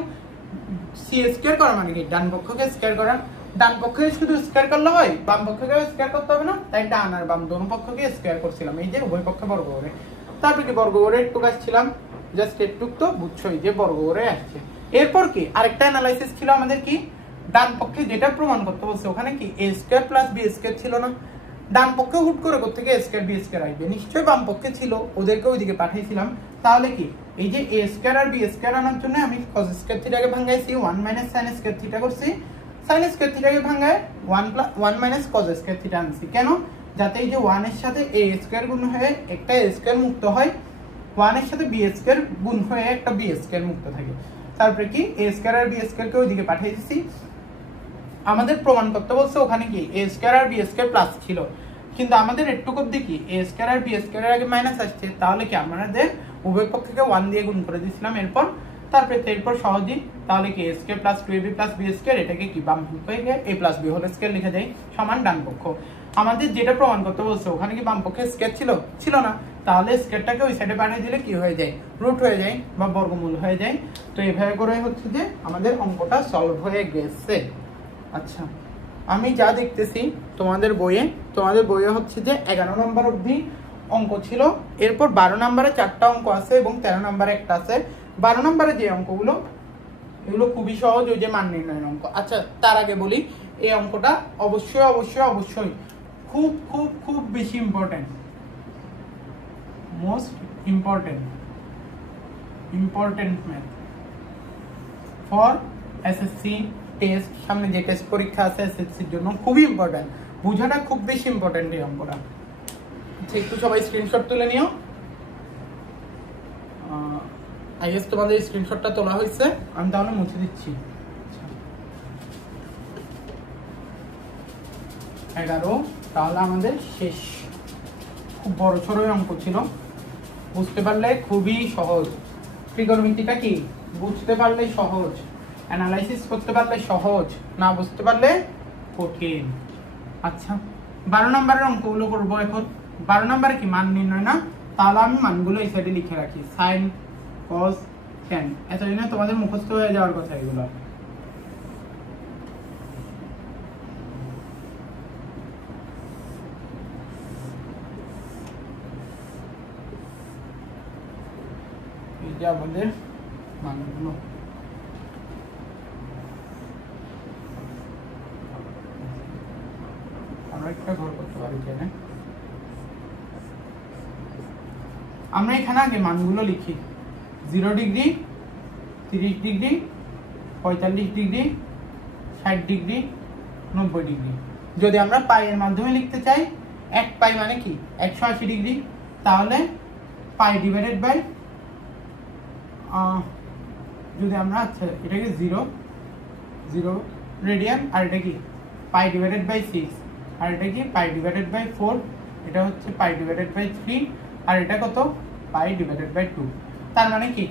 সি স্কয়ার করা মানে কি ডান পক্ষকে স্কয়ার করা। ডান পক্ষে শুধু স্কয়ার করলে হয়, বাম পক্ষকে স্কয়ার করতে হবে না? তাই ডান আর বাম দোনো পক্ষকে স্কয়ার করছিলাম, এই যে উভয় পক্ষে বর্গ করে। তারপর কি বর্গ করে একটু আসছিলাম, জাস্ট একটু তো বুঝছোই যে বর্গ করে আসছে। এরপর কি আরেকটা অ্যানালাইসিস ছিল আমাদের, কি ডান পক্ষে যেটা প্রমাণ করতে বলছে ওখানে কি এ স্কয়ার প্লাস বি স্কয়ার ছিল না? ডান পক্ষে হুট করে করতে গিয়ে এ স্কয়ার বি স্কয়ার আসবে, নিশ্চয়ই বাম পক্ষে ছিল, ওদেরকে ওইদিকে পাঠিয়েছিলাম। তাহলে কি এই যে এ স্কয়ার আর বি স্কয়ার আনার জন্য আমি cos স্কয়ার থিটাকে ভাঙাইছি 1 মাইনাস sin স্কয়ার থিটা করছি, sin স্কয়ার থিটাকে ভাঙায় 1 মাইনাস cos স্কয়ার থিটা আনছি। কেন? যাতে এই যে 1 এর সাথে a স্কয়ার গুণ হয়ে একটা a স্কয়ার মুক্ত হয়, 1 এর সাথে b স্কয়ার গুণ হয়ে একটা b স্কয়ার মুক্ত থাকে। তারপরে কি a স্কয়ার আর b স্কয়ার কে ওইদিকে পাঠিয়ে দিছি। আমাদের প্রমাণ করতে বলছে ওখানে কি a স্কয়ার আর b স্কয়ার প্লাস ছিল, কিন্তু আমাদের একটুকু দেখি a স্কয়ার আর b স্কয়ার এর আগে মাইনাস আসছে, তাহলে কি আমাদের উভয় পক্ষকে 1 দিয়ে গুণ করে দিয়েছিলাম। এরপর সহজেই তাহলে কি a square plus 2ab plus b square, এটাকে কি বাম পক্ষে a plus b whole square লিখে দেই সমান ডান পক্ষ। আমাদের যেটা প্রমাণ করতে বলছে ওখানে কি বাম পক্ষে স্কয়ার ছিল না? তাহলে স্কয়ারটাকে ওই সাইডে পাঠিয়ে দিলে কি হয়ে যায়? রুট হয়ে যায় বা বর্গমূল হয়ে যায়। তো এইভাবে করে হচ্ছে যে আমাদের অঙ্কটা সলভ হয়ে গেছে। আচ্ছা, আমি যা দেখতেছি তোমাদের বইয়ে হচ্ছে যে 11 নম্বর অবধি অঙ্ক ছিল, এরপর 12 নম্বরে 4টা অঙ্ক আছে এবং 13 নম্বরে একটা আছে। 12 নম্বরে যে অঙ্কগুলো এগুলো খুবই সহজ, ওই যে মান নির্ণয়ের অঙ্ক। আচ্ছা তার আগে বলি, এই অঙ্কটা অবশ্যই খুব খুব খুব বেশি important, most important math for SSC test. সামনে যে টেস্ট পরীক্ষা আছে এসএসসির জন্য খুবই ইম্পর্টেন্ট, বোঝাটা খুব বেশি ইম্পর্টেন্ট এই অঙ্কটা। আচ্ছা একটু সবাই স্ক্রিনশট তুলে নিও। আই গেস তোমাদের স্ক্রিনশটটা তোলা হয়েছে, আমি তাহলে মুছে দিচ্ছি। 11 তাহলে আমাদের শেষ। খুব বড় সড়ো অঙ্ক ছিল, বুঝতে পারলে খুবই সহজ। ত্রিকোণমিতিটা কি বুঝতে পারলে সহজ, অ্যানালাইসিস করতে পারলে সহজ, না বুঝতে পারলে কঠিন। আচ্ছা 12 নম্বরের অঙ্কগুলো করবো এখন। 12 নম্বরে কি মান নির্ণয় না? তাহলে আমি মানগুলো এই সাইডে লিখে রাখি, সাইন কস ট্যান। এতদিনে তোমাদের মুখস্থ হয়ে যাওয়ার কথা এগুলো। এই যে আমাদের মানগুলো, আমরা একটা ঘর করতে পারি এখানে। আমরা এখানে আগে মানগুলো লিখি, 0 degree, 30 degree, 45 degree, 60 degree, 90 degree. যদি আমরা পাই এর মাধ্যমে লিখতে চাই, 1 পাই মানে কি 180 ডিগ্রি, তাহলে পাই ডিভাইডেড বাই, যদি আমরা আচ্ছা এটাকে 0 রেডিয়ান, আর এটা কি পাই ডিভাইডেড বাই 6, আর এটা কি পাই ডিভাইডেড বাই 4, এটা হচ্ছে পাই ডিভাইডেড বাই 3, আর এটা কত পাই ডিভাইডেড বাই 2। তার মানে কি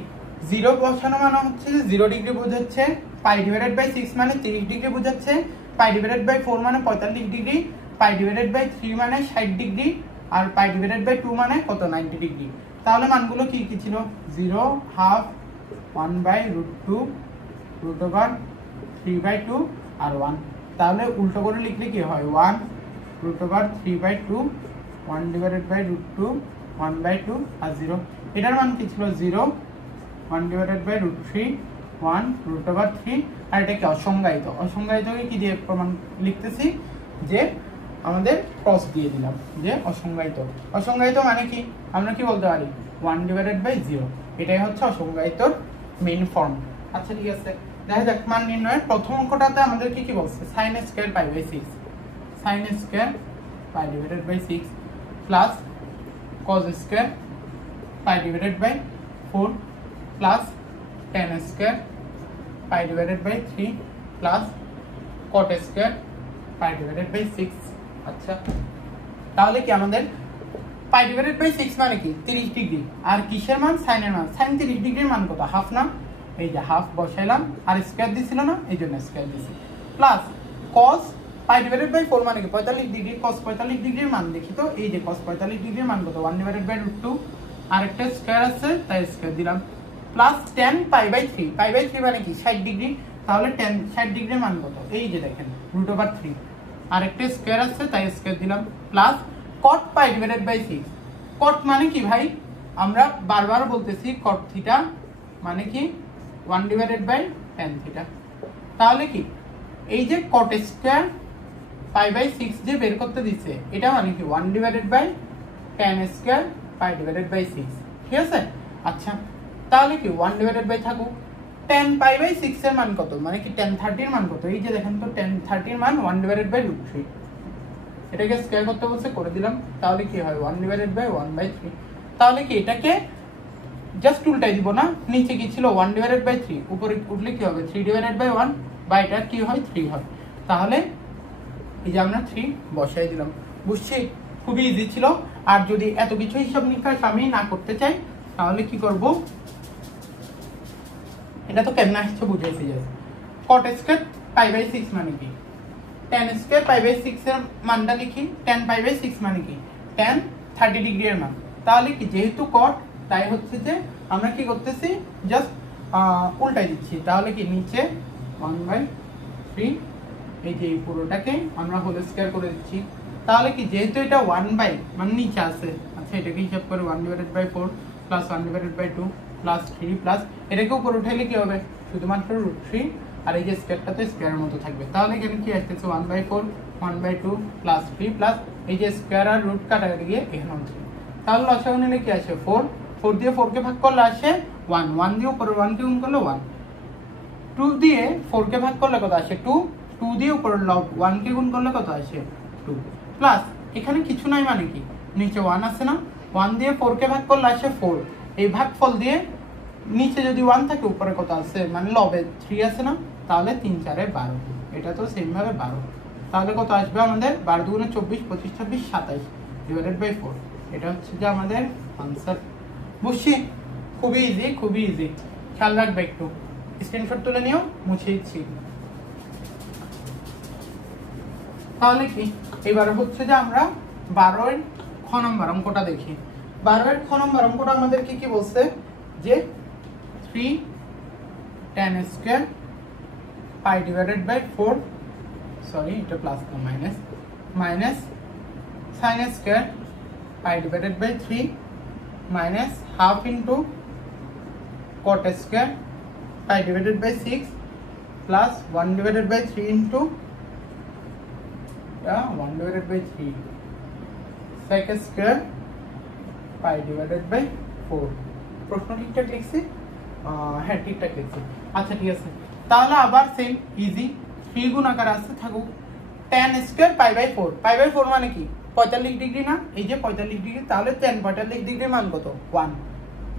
0 বসানো মানে হচ্ছে 0 ডিগ্রি বোঝাচ্ছে, পাই ডিভাইডেড বাই 6 মানে 30 ডিগ্রি বোঝাচ্ছে, পাই ডিভাইডেড বাই 4 মানে 45 ডিগ্রি, পাই ডিভাইডেড বাই 3 মানে 60 ডিগ্রি, আর পাই ডিভাইডেড বাই 2 মানে কত 90 ডিগ্রি। তাহলে মানগুলো কি কি ছিল? 0, হাফ, 1/√2, √3/2 আর 1। তাহলে উল্টো করে লিখলে কি হয় 1, √3/2 1/√2 1/2 আর 0 এটার মান কি ছিল 0 1/√3 1 √3 আর এটা কি অসংজ্ঞায়িত অসংজ্ঞায়িতকে কি দিয়ে প্রমাণ লিখতেছি যে আমাদের ক্রস দিয়ে দিলাম যে অসংজ্ঞায়িত অসংজ্ঞায়িত মানে কি আমরা কি বলতে পারি 1/0 এটাই হচ্ছে অসংজ্ঞায়িতর মেইন ফর্ম আচ্ছা ঠিক আছে দেখা যাক মান নির্ণয়ের প্রথম অঙ্কটাতে আমাদের কি বলছে sin square π/6 sin square π/6 plus cos square π/4 plus tan square π/3 plus cot square π/6 আচ্ছা তাহলে কি আমাদের π/6 মানে কি 30 ডিগ্রি আর কিসের মান সাইনের মান sin 30 ডিগ্রির মান কত হাফ না এই যে হাফ বসাইলাম আর স্কয়ার দিছিল না এইজন্য স্কয়ার দিছি প্লাস cos π/4 মানে কি 45 ডিগ্রি cos 45 ডিগ্রির মান দেখি তো এই যে cos 45 ডিগ্রির মান কত 1/√2 আর একটা স্কয়ার আছে তাই স্কয়ার দিলাম প্লাস tan π/3 π/3 মানে কি 60 ডিগ্রি তাহলে tan 60 ডিগ্রির মান কত এই যে দেখেন √3 আর একটা স্কয়ার আছে তাই স্কয়ার দিলাম প্লাস cot π/6 cot মানে কি ভাই আমরা বারবার বলতেছি cot থিটা মানে কি 1/tan থিটা তাহলে কি এই যে cot স্কয়ার π/6 যে বের করতে দিছে এটা মানে কি 1/tan স্কয়ার π/6 ঠিক আছে আচ্ছা তাহলে কি 1/ থাকুক tan π/6 এর মান কত মানে কি tan 30 এর মান কত এই যে দেখেন তো tan 30 এর মান 1/√3 এটাকে স্কয়ার করতে বলছে করে দিলাম তাহলে কি হয় 1/1/3 তাহলে কি এটাকে জাস্ট উল্টাই দিব না নিচে কি ছিল 1/3 উপরে উঠলে কি হবে 3/1 বা এটা কি হয় 3 হয় তাহলে এই যে আমরা 3 বসাই দিলাম বুঝছি খুবই ইজি ছিল আর যদি এত কিছু হিসাব নিকাশ আমি না করতে চাই তাহলে কি করব এটা তো কেমন আসছে বুঝাইছি জাস্ট cot স্কয়ার π/6 মানে কি tan স্কয়ার π/6 এর মানটা লিখি tan π/6 মানে কি tan 30 ডিগ্রি এর মান তাহলে কি যেহেতু cot তাই হচ্ছে যে আমরা কি করতেছি জাস্ট উল্টাই দিচ্ছি তাহলে কি নিচে 1/3 এই যে পুরোটাকে আমরা হোল স্কয়ার করে দিচ্ছি তাহলে কি যেহেতু এটা 1 মানে নিচে আছে আচ্ছা এটাকে হিসাব করে 1/4 প্লাস 1/2 প্লাস 3 প্লাস এটাকে উপরে উঠাইলে কি হবে শুধুমাত্র √3 আর এই যে স্কয়ারটা তো স্কয়ারের মতো থাকবে তাহলে এখানে কি আসছে 1/4 1/2 প্লাস 3 প্লাস এই যে স্কয়ার আর রুট কাটা গিয়ে এখানে হচ্ছে তাহলে লসাগু নিলে কি আসে 4 4 দিয়ে 4 কে ভাগ করলে আসে 1 1 দিয়ে উপরে 1 কে গুণ করলে 1 2 দিয়ে 4 কে ভাগ করলে কত আসে 2 2 দিয়ে উপরে লব 1 কে গুণ করলে কত আসে 2 প্লাস এখানে কিছু নাই মানে কি নিচে 1 আছে না 1 দিয়ে 4 কে ভাগ করলে আসে 4 এই ভাগফল দিয়ে নিচে যদি 1 থাকে উপরে কত আছে মানে লবে 3 আছে না তাহলে 3 4 এ 12 এটা তো সেম ভাবে 12 তাহলে কত আসবে আমাদের 12 দুগুণে 24 25 26 27 ডিভাইডেড বাই 4 এটা হচ্ছে যে আমাদের आंसर বুঝছি খুবই ইজি খেয়াল রাখবে একটু স্ক্রিনশট তুলে নিও মুছে দিচ্ছি তাহলে কি এবারে হচ্ছে যে আমরা 12 এর খ নম্বর অঙ্কটা দেখি 12 এর খ নম্বর অঙ্কটা আমাদের কি বলছে যে 3 tan স্কয়ার π/4 সরি এটা প্লাস না minus sin square π/3 minus half into cot square π/6 plus 1/3 into 1/3 sec square π/4 প্রশ্ন ঠিকঠাক লিখছি হ্যাঁ ঠিকঠাক লিখছি আচ্ছা ঠিক আছে তাহলে আবার সেম ইজি 3 গুণ আকার আসছে থাকুক tan স্কয়ার π/4 π/4 মানে কি 45 ডিগ্রি না এই যে 45 ডিগ্রি তাহলে tan 45 ডিগ্রির মান কত 1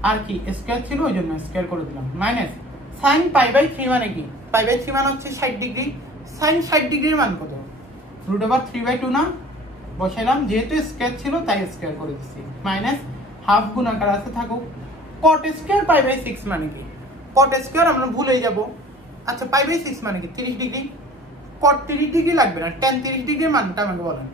আর কি স্কয়ার ছিল ওইজন্য স্কয়ার করে দিলাম মাইনাস sin π/3 মানে কি π/3 মানে হচ্ছে 60 ডিগ্রি sin 60 ডিগ্রির মান কত √3/2 না বসাইলাম যেহেতু স্কয়ার ছিল তাই স্কয়ার করে দিছি মাইনাস হাফ গুণ আকার আছে থাকুক cot স্কয়ার π/6 মানে কি cot স্কয়ার আমরা ভুলেই যাব আচ্ছা π/6 মানে কি 30 ডিগ্রি cot 30 ডিগ্রি লাগবে না tan 30 ডিগ্রির মানটা আমাকে বলেন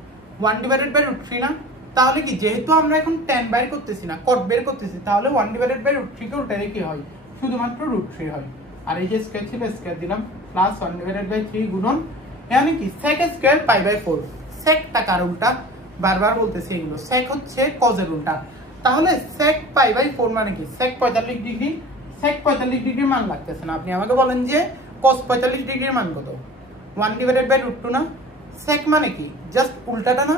1/√3 না তাহলে কি যেহেতু আমরা এখন tan বের করতেছি না cot বের করতেছি তাহলে 1/√3 কে উল্টালে কি হয় শুধুমাত্র √3 হয় আর এই যে স্কয়ার ছিল স্কয়ার দিলাম প্লাস 1/3 গুণন মানে কি sec স্কয়ার π/4 সেকটা কার উল্টা? বারবার বলতেছি এগুলো, সেক হচ্ছে কজের উল্টা। তাহলে সেক পাই বাই 4 মানে কি? সেক 45 ডিগ্রি। সেক 45 ডিগ্রির মান লাগতেছে না, আপনি আমাকে বলেন যে কস 45 ডিগ্রির মান কত? 1/√2 না? সেক মানে কি? জাস্ট উল্টাটা না,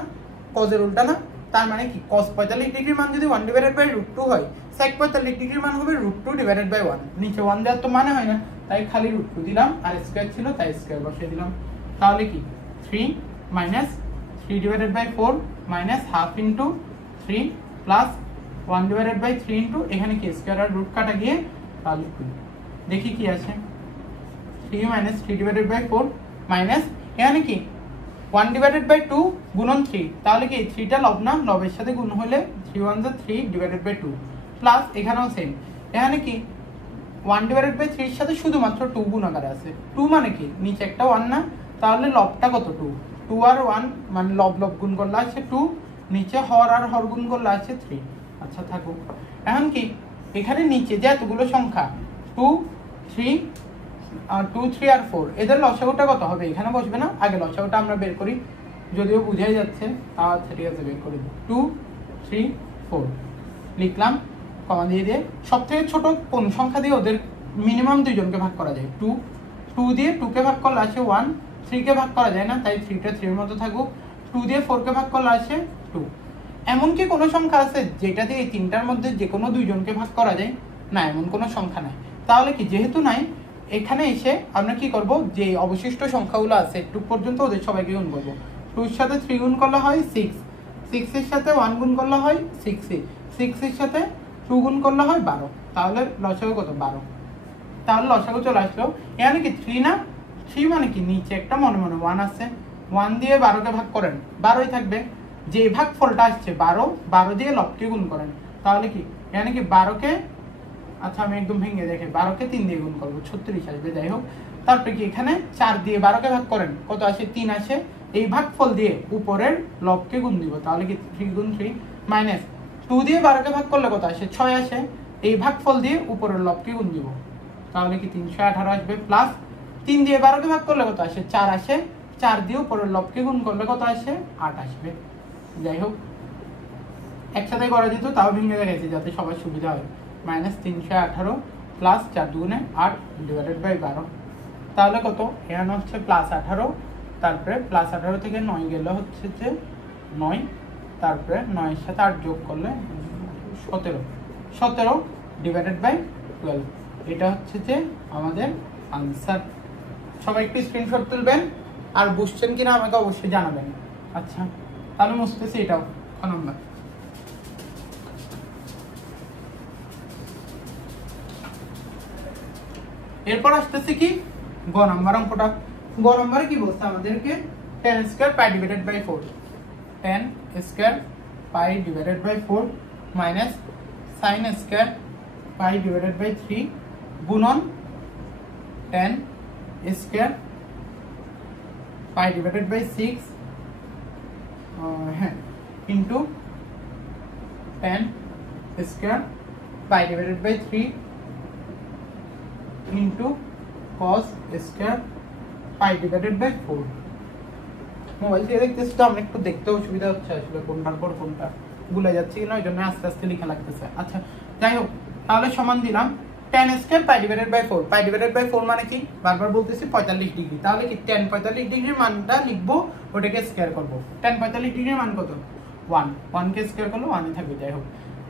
কজের উল্টা না? তার মানে কি cos 45 ডিগ্রির মান যদি 1/√2 হয়, sec 45 ডিগ্রির মান হবে √2/1। নিচে 1 দেওয়ার তো মানে হয় না, তাই খালি √2 দিলাম, আর স্কয়ার ছিল তাই স্কয়ার বসিয়ে দিলাম। তাহলে কি 3 minus 3/4 minus half into 3 plus 1/3 into এখানে কি স্কয়ার আর রুট কাটা গিয়ে তাহলে 2। দেখি কি আছে, 3 মাইনাস 3/4 মাইনাস এখানে কি 1/2 গুণন 3, তাহলে কি 3টা লব না, লবের সাথে গুণ হলে 3 1 3/2 প্লাস এখানেও সেম, এখানে কি 1/3 এর সাথে শুধুমাত্র 2 গুণ আকারে আছে। 2 মানে কি নিচে একটা 1 না, তাহলে লবটা কত? 2। 2 আর 1 মানে লব লব গুণ করলে আছে 2, নিচে হর আর হর গুণ করলে আছে 3। আচ্ছা থাকুক। এখন কি এখানে নিচে যে এতগুলো সংখ্যা 2 3 আর 2 3 আর 4 এদের লসাগুটা কত হবে? এখানে বসবে না, আগে লসাগুটা আমরা বের করি, যদিও বুঝাই যাচ্ছে। আচ্ছা ঠিক আছে, বের করে দিই। 2 3 4 লিখলাম, কমা দিয়ে দিয়ে। সবথেকে ছোট কোন সংখ্যা দিয়ে ওদের মিনিমাম দুইজনকে ভাগ করা যায়? 2 2 দিয়ে 2 কে ভাগ করলে আসে 1, 3 কে ভাগ করা যায় না, তাই 3টা 3 এর মতো থাকুক। 2 দিয়ে 4 কে ভাগ করলে আসে 2। এমন কি কোনো সংখ্যা আছে যেটা দিয়ে এই তিনটার মধ্যে যে কোনো দুইজনকে ভাগ করা যায়? না, এমন কোনো সংখ্যা নাই। তাহলে কি যেহেতু নাই, এখানে এসে আমরা কি করব, যে অবশিষ্ট সংখ্যাগুলো আছে একটু পর্যন্ত ওদের সবাইকে গুণ করব। 2 এর সাথে 3 গুণ করলে হয় 6, 6 এর সাথে 1 গুণ করলে হয় 6, 6 এর সাথে 2 গুণ করলে হয় 12। তাহলে লসাগু কত? 12। তাহলে লসাগু চলে আসলো। এখানে কি 3 না? 3 মানে কি নিচে একটা মনে মনে 1 আছে, 1 দিয়ে 12কে ভাগ করেন, 12ই থাকবে। যে ভাগফলটা আসছে 12, 12 দিয়ে লবকে গুণ করেন, তাহলে কি এখানে কি 12কে, আচ্ছা আমি একদম ভেঙে দেখে 12কে 3 দিয়ে গুণ করবো, 36 আসবে। যাই হোক, তারপরে কি এখানে 4 দিয়ে 12কে ভাগ করেন, কত আসে? 3 আসে। এই ভাগফল দিয়ে উপরের লবকে গুণ দিব, তাহলে কি 3 গুণ 3 মাইনাস 2 দিয়ে 12কে ভাগ করলে কত আসে? 6 আসে। এই ভাগফল দিয়ে উপরের লবকে গুণ দিব, তাহলে কি 318 আসবে। প্লাস 3 দিয়ে 12কে ভাগ করলে কত আসে? 4 আসে। 4 দিয়ে উপরের লবকে গুণ করলে কত আসে? 8 আসবে। যাই হোক, একসাথে করা যেত, তাও ভেঙে দেখাইছি যাতে সবার সুবিধা হয়। মাইনাস 318 প্লাস 4 দুগুণে 8 ডিভাইডেড বাই 12, তাহলে কত? এখানে হচ্ছে প্লাস 18, তারপরে প্লাস 18 থেকে 9 গেলে হচ্ছে যে 9, তারপরে 9 এর সাথে 8 যোগ করলে 17, 17 ডিভাইডেড বাই 12। এটা হচ্ছে যে আমাদের আনসার। সবাই একটু স্ক্রিনশট তুলবেন, আর বুঝছেন কিনা আমাকে অবশ্যই জানাবেন। আচ্ছা তাহলে মুছতেছি এটাও নম্বর। এরপর আসতেছে কি গ নাম্বার অঙ্কটা। গ নাম্বারে কি বলছে আমাদেরকে? tan square pi divided by 4, tan square pi divided by 4 minus sin square pi divided by 3 গুণন tan square pi divided by 6 হ্যাঁ into tan square pi divided by 3 into cos square pi divided by 4। Mobile থেকে দেখতেছি তো, আমরা একটু দেখতে অসুবিধা হচ্ছে আসলে কোনটার পর কোনটা ভুলে যাচ্ছি কিনা, ওই জন্য আস্তে আস্তে লেখা লাগতেছে। আচ্ছা যাই হোক, তাহলে সমান দিলাম tan square pi divided by 4। Pi divided by 4 মানে কি? বারবার বলতেছি 45 ডিগ্রি। তাহলে কি tan 45 ডিগ্রির মানটা লিখবো, ওটাকে স্কয়ার করব। tan 45 ডিগ্রির মান কত? 1, 1 কে স্কয়ার করলে 1 ই থাকবে। যাই হোক,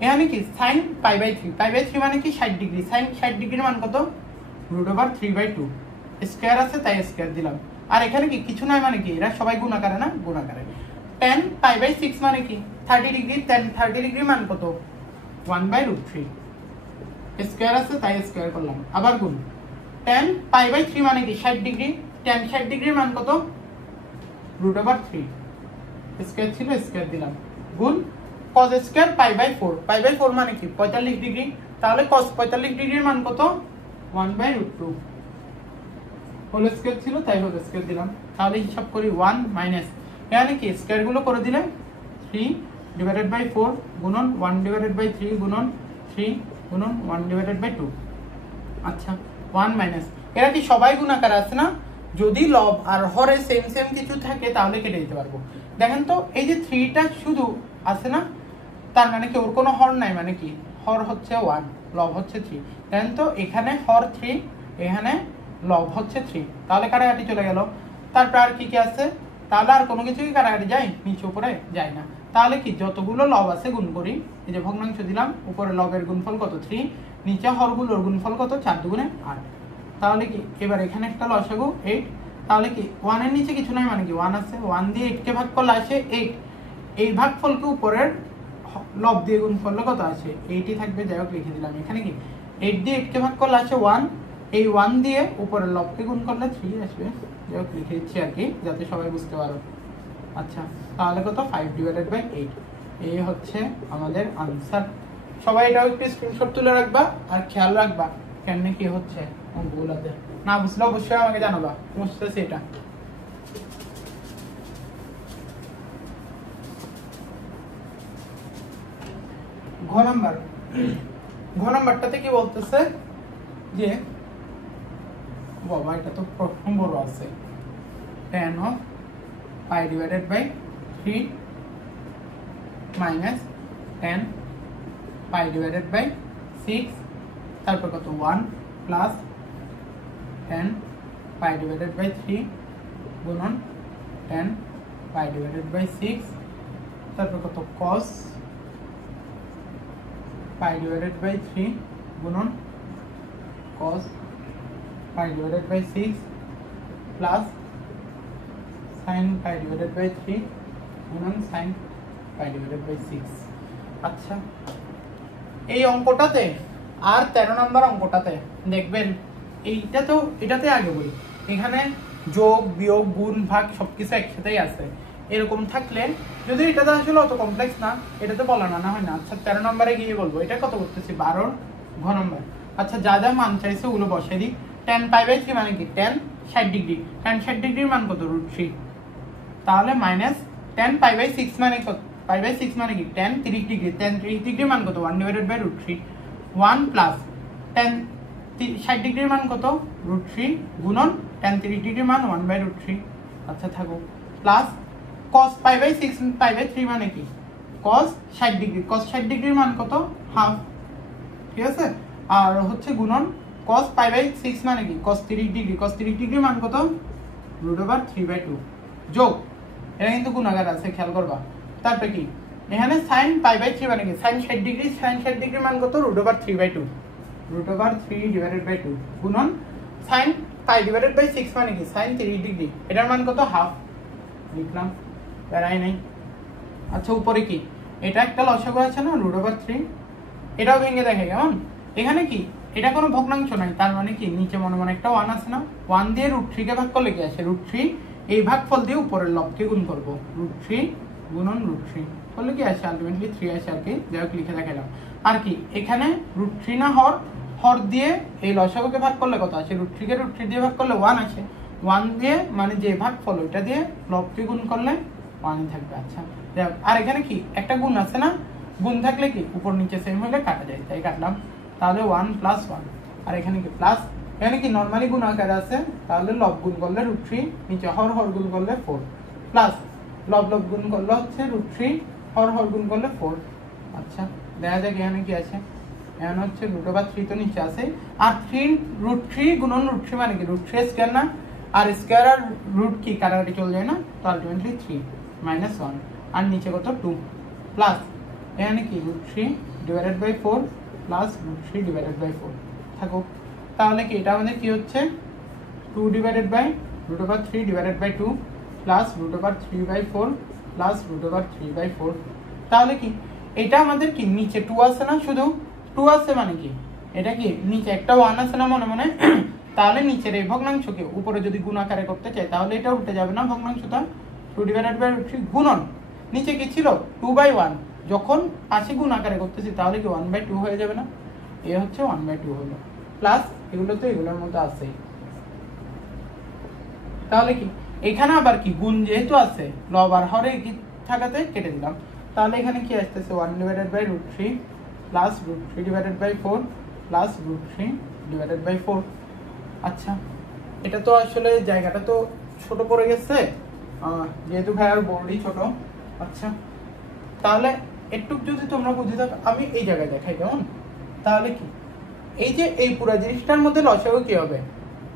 এখানে কি sin pi by 3, pi by 3 মানে কি 60 ডিগ্রি। sin 60 ডিগ্রির মান কত? √3/2। স্কয়ার আছে তাই স্কয়ার দিলাম। আর এখানে কি কিছু নয় মানে কি, এরা সবাই গুণাকারে না, গুণাকারে। tan পাই বাই 6 মানে কি? 30 ডিগ্রি। tan 30 ডিগ্রির মান কত? 1/√3। স্কয়ার আছে তাই স্কয়ার করলাম, আবার গুণ। tan পাই বাই 3 মানে কি? 60 ডিগ্রি। tan 60 ডিগ্রির মান কত? √3। স্কয়ার ছিল স্কয়ার দিলাম, গুণ cos square pi by 4। Pi by 4 মানে কি? 45 ডিগ্রি। তাহলে cos 45 ডিগ্রির মান কত? 1/√2। হোল স্কয়ার ছিল তাই হোল স্কয়ার দিলাম। তাহলে হিসাব করি 1 মাইনাস এখানে কি স্কয়ার গুলো করে দিলে 3 ডিভাইডেড বাই 4 গুণন 1 ডিভাইডেড বাই 3 গুণন 3 গুণন 1 ডিভাইডেড বাই 2। আচ্ছা 1 মাইনাস, এরা কি সবাই গুণাকার আছে না? যদি লব আর হরে সেম সেম কিছু থাকে তাহলে কেটে দিতে পারবো। দেখেন তো এই যে 3টা শুধু আছে না, তার মানে কি ওর কোনো হর নাই, মানে কি হর হচ্ছে 1, লব হচ্ছে 3। দেখেন তো এখানে হর 3, এখানে লব হচ্ছে 3, তাহলে কাটাকাটি চলে গেল। তারপর আর কি কি আছে, তাহলে আর কোনো কিছু কি কাটাকাটি যায়, নিচে উপরে যায় না। তাহলে কি যতগুলো লব আছে গুণ করি, এই যে ভগ্নাংশ দিলাম, উপরে লবের গুণফল কত 3, নিচে হরগুলোর গুণফল কত 4 দুগুণে 8। তাহলে কি এবার এখানে একটা লসাগু 8, তাহলে কি 1 এর নিচে কিছু নাই, মানে কি 1 আছে, 1 দিয়ে 8 কে ভাগ করলে আসে 8। এই ভাগফলকে উপরের লব দিয়ে গুণ করলে কত আসে 8ই থাকবে, যাই হোক লিখে দিলাম। এখানে কি 8 দিয়ে 8 কে ভাগ করলে আসে 1, এই 1 দিয়ে উপরের লবকে গুণ করলে 3 আসবে, যাই হোক লিখে দিচ্ছি আর কি, যাতে সবাই বুঝতে পারো। আচ্ছা, তাহলে কত 5/8, এই হচ্ছে আমাদের আনসার। সবাই এটাও একটু স্ক্রিনশট তুলে রাখবা আর খেয়াল রাখবা কেন কি হচ্ছে অঙ্কগুলোতে। না বুঝলে অবশ্যই আমাকে জানাবা, বুঝতেছি এটা। ঘ নাম্বারটাতে কি বলতেছে যে বাবা এটা তো প্রথম বড় আছে, tan of π/3 minus tan π/6, তারপর কত 1 প্লাস tan π/3 গুণন tan π/6, তারপর কত cos π/3 গুণন cos π/6 প্লাস sin π/3 গুণন sin π/6। আচ্ছা, এই অঙ্কটাতে আর 13 নম্বর অঙ্কটাতে দেখবেন, এটাতে আগে বলি, এখানে যোগ বিয়োগ গুণ ভাগ সবকিছু একসাথেই আছে। এরকম থাকলে যদি এটাতে আসলে অত কমপ্লেক্স না, এটাতে বলা না হয় না। আচ্ছা 13 নম্বরে গিয়ে বলবো, এটা কত করতেছি 12 ঘ নম্বর। আচ্ছা যা যা মান চাইছে ওগুলো বসাই দিই। tan π/3 মানে কি tan 60 ডিগ্রি, tan 60 ডিগ্রির মান কত √3, তাহলে মাইনাস tan π/6 মানে কত, π/6 মানে কি tan 30 ডিগ্রি, tan 30 ডিগ্রির মান কত 1/√3, 1 প্লাস tan 60 ডিগ্রির মান কত √3 গুণন tan 30 ডিগ্রির মান 1/√3। আচ্ছা থাকো, প্লাস cos π/3 মানে কি cos 60 ডিগ্রি, cos 60 ডিগ্রির মান কত হাফ, ঠিক আছে। আর হচ্ছে গুণন cos π/6 মানে কি cos 30 ডিগ্রি, cos 30 ডিগ্রির মান কত √3/2, যোগ এটা কিন্তু গুণাকার আছে খেয়াল করবা। তারপরে কি এখানে sin π/3 মানে কি sin 60 ডিগ্রি, sin 60 ডিগ্রির মান কত √3/2, √3/2 গুণন sin π/6 মানে কি sin 30 ডিগ্রি, এটার মান কত হাফ, লিখলাম প্যারাই নাই। আচ্ছা উপরে কি এটা একটা লসাগু আছে না √3, এটাও ভেঙে দেখে কেমন। এখানে কি এটা কোনো ভগ্নাংশ নাই, তার মানে কি নিচে মনে মনে একটা 1 আছে না, 1 দিয়ে √3 কে ভাগ করলে কি আসে √3, এই ভাগফল দিয়ে উপরের লবকে গুণ করব, √3 গুণন √3 করলে কি আসে আলটিমেটলি 3 আসে আর কি, যাই হোক লিখে দেখালাম। আর কি এখানে √3 না হর দিয়ে এই লসাগুকে ভাগ করলে কত আসে, √3 কে √3 দিয়ে ভাগ করলে 1 আসে, 1 দিয়ে মানে যে ভাগফল ওইটা দিয়ে লবকে গুণ করলে 1 থাকবে। আচ্ছা যাই হোক, আর এখানে কি একটা গুণ আছে না, গুণ থাকলে কি উপর নিচে সেম হলে কাটা যায়, তাই কাটলাম। তাহলে 1 + 1, আর এখানে কি প্লাস, এখানে কি নরমালি গুণ আকারে আছে, তাহলে লব গুণ করলে √3, নিচে হর গুণ করলে 4, প্লাস লব গুণ করলে হচ্ছে √3, হর গুণ করলে 4। আচ্ছা দেখা যাক এখানে কি আছে, এখানে হচ্ছে √3 তো নিচে আছে, আর 3 গুণন √3 মানে কি √3 স্কয়ার না, আর স্কয়ার আর রুট কি কাটাকাটি চলে যায় না, তো আলটিমেটলি 3 - 1, আর নিচে কত 2, প্লাস এখানে কি √3/4 প্লাস √3/4 থাকো। তাহলে কি এটা আমাদের কি হচ্ছে 2/√3/2 প্লাস √3/4 প্লাস √3/4। তাহলে কি এটা আমাদের কি নিচে 2 আছে না, শুধু 2 আছে মানে কি এটা কি নিচে একটা 1 আছে না মনে মনে, তাহলে নিচের এই ভগ্নাংশকে উপরে যদি গুণ আকারে করতে চাই তাহলে এটা উল্টে যাবে না ভগ্নাংশটা, 2/√3 গুণন নিচে কি ছিল 2/1, যখন পাশে গুণ আকারে করতেছি তাহলে কি 1/2 হয়ে যাবে না, এ হচ্ছে 1/2 হলো, প্লাস এগুলো তো এগুলোর মধ্যে আছে। তাহলে কি এখানে আবার কি গুণ যেহেতু আছে লব আর হরে কি থাকাতে কেটে দিলাম, তাহলে এখানে কি আসতেছে 1/√3 প্লাস √3/4 প্লাস √3/4। আচ্ছা এটা তো আসলে জায়গাটা তো ছোট পড়ে গেছে, যেহেতু ভাইয়ার বোর্ডই ছোট। আচ্ছা, তাহলে একটু যদি তোমরা বুঝে থাকো, আমি এই জায়গায় দেখাই কেমন। তাহলে কি এই যে এই পুরো জিনিসটার মধ্যে লসাগু কি হবে,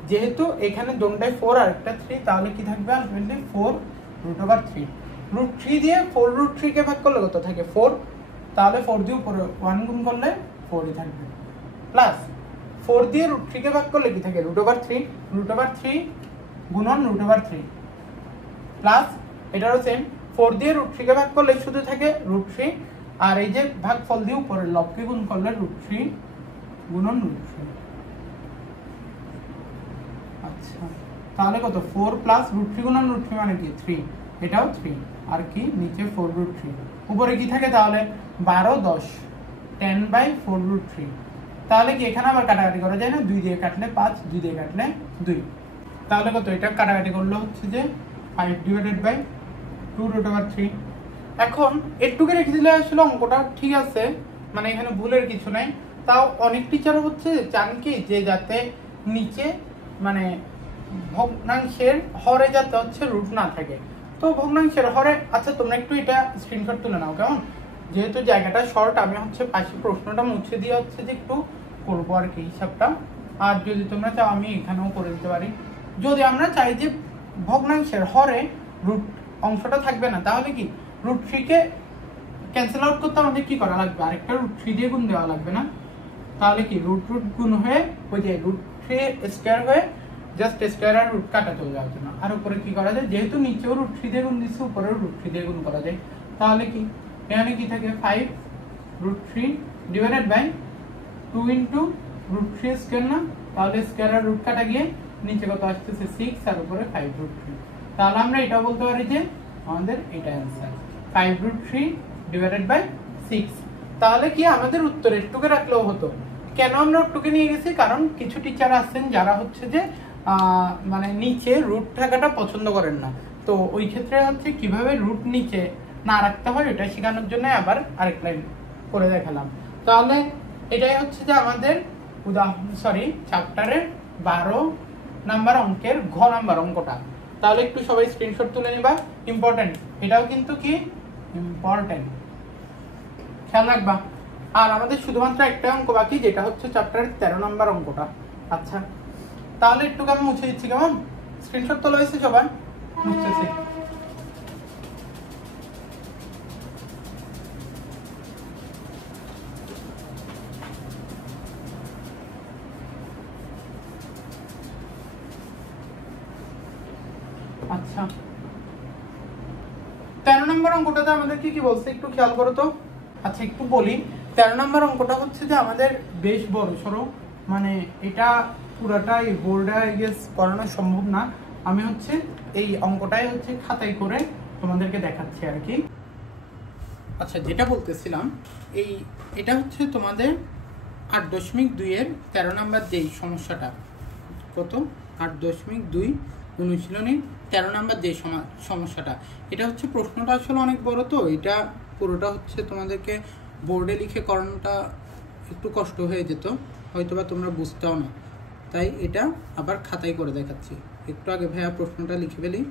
যেহেতু এখানে দোনটায় 4 আর একটা 3, তাহলে কি থাকবে আলটিমেটলি 4√3। √3 দিয়ে 4√3 কে ভাগ করলে কত থাকে 4, তাহলে 4 দিয়ে উপরে 1 গুণ করলে 4ই থাকবে, প্লাস 4 দিয়ে √3 কে ভাগ করলে কি থাকে √3, √3 গুণন √3, প্লাস এটারও সেম 4 দিয়ে √3 কে ভাগ করলে শুধু থাকে √3, আর এই যে ভাগফল দিয়ে উপরের লবকে গুণ করলে √3 গুণন √3। আচ্ছা, তাহলে কত 4 প্লাস √3 গুণন √3 মানে কি 3, এটাও 3, আর কি নিচে 4√3, উপরে কি থাকে তাহলে 12 10 10/4√3। তাহলে কি এখানে আবার কাটাকাটি করা যায় না, 2 দিয়ে কাটলে 5, 2 দিয়ে কাটলে 2, তাহলে কত এটা কাটাকাটি করলে হচ্ছে যে 5/2√3। এখন এটুকে রেখে দিলে আসলে অঙ্কটা ঠিক আছে, মানে এখানে ভুলের কিছু নাই। তাও অনেক টিচার হচ্ছে চান কি যে যাতে নিচে মানে ভগ্নাংশের হরে যাতে হচ্ছে রুট না থাকে, তো ভগ্নাংশের হরে। আচ্ছা, তোমরা একটু এটা স্ক্রিনশট তুলে নাও কেমন, যেহেতু জায়গাটা শর্ট, আমি হচ্ছে পাশে প্রশ্নটা মুছে দিয়ে হচ্ছে যে একটু করবো আর কি হিসাবটা। আর যদি তোমরা চাও আমি এখানেও করে দিতে পারি। যদি আমরা চাই যে ভগ্নাংশের হরে রুট অংশটা থাকবে না, তাহলে কি √3 কে ক্যান্সেল আউট করতে আমাদের কি করা লাগবে, আরেকটা √3 দিয়ে গুণ দেওয়া লাগবে না। তাহলে কি রুট গুণ হয়ে ওই যে √3 স্কয়ার হয়ে জাস্ট স্কয়ার আর রুট কাটা চলে যাওয়ার জন্য। আর উপরে কি করা যায়, যেহেতু নিচেও √3 দিয়ে গুণ দিচ্ছে, উপরেও √3 দিয়ে গুণ করা যায়। তাহলে কি এখানে কি থাকে 5√3 ডিভাইডেড বাই 2 ইনটু √3 স্কয়ার না, তাহলে স্কয়ার আর রুট কাটা গিয়ে নিচে কত আসতেছে 6 আর উপরে 5√3। তাহলে আমরা এটা বলতে পারি যে আমাদের এটা অ্যানসার 5√3 ডিভাইডেড বাই 6। তাহলে কি আমাদের উত্তরের টুকে রাখলেও হতো। কেন আমরা টুকে নিয়ে গেছি, কারণ কিছু টিচার আছেন যারা হচ্ছে যে মানে নিচে রুট থাকাটা পছন্দ করেন না, তো ওই ক্ষেত্রে হচ্ছে কিভাবে রুট নিচে না রাখতে হয় এটা শেখানোর জন্য আবার আরেক লাইন করে দেখালাম। তাহলে এটাই হচ্ছে যে আমাদের চ্যাপ্টারের 12 নাম্বার অঙ্কের ঘ নাম্বার অঙ্কটা। তাহলে একটু সবাই স্ক্রিনশট তুলে নিবা, ইম্পর্টেন্ট, এটাও কিন্তু কি ইম্পর্টেন্ট, খেয়াল রাখবা। আর আমাদের শুধুমাত্র একটা অঙ্ক বাকি, যেটা হচ্ছে চ্যাপ্টারের 13 নাম্বার অঙ্কটা। আচ্ছা, তাহলে একটু আমি মুছে দিচ্ছি কেমন, স্ক্রিনশট তোলা হয়েছে সবাই, মুছতেছি। আচ্ছা, 13 নম্বর অঙ্কটাতে আমাদের কি বলছে একটু খেয়াল করো তো। আচ্ছা, একটু বলি, 13 নম্বর অঙ্কটা হচ্ছে যে আমাদের বেশ বড় সড়ো, মানে এটা পুরাটাই বোর্ডে গেস করানো সম্ভব না। আমি হচ্ছে এই অঙ্কটাই হচ্ছে খাতায় করে তোমাদেরকে দেখাচ্ছি আর কি। আচ্ছা, যেটা বলতেছিলাম, এটা হচ্ছে তোমাদের 8.2 এর 13 নম্বর যেই সমস্যাটা, কত 8.2 অনুশীলনীর 13 নম্বর যে সমস্যাটা, এটা হচ্ছে প্রশ্নটা আসলে অনেক বড়, তো এটা পুরোটা হচ্ছে তোমাদেরকে বোর্ডে লিখে করানোটা একটু কষ্ট হয়ে যেত, হয়তোবা তোমরা বুঝতেও না, তাই এটা আবার খাতায় করে দেখাচ্ছি। একটু আগে ভাইয়া প্রশ্নটা লিখে ফেলি।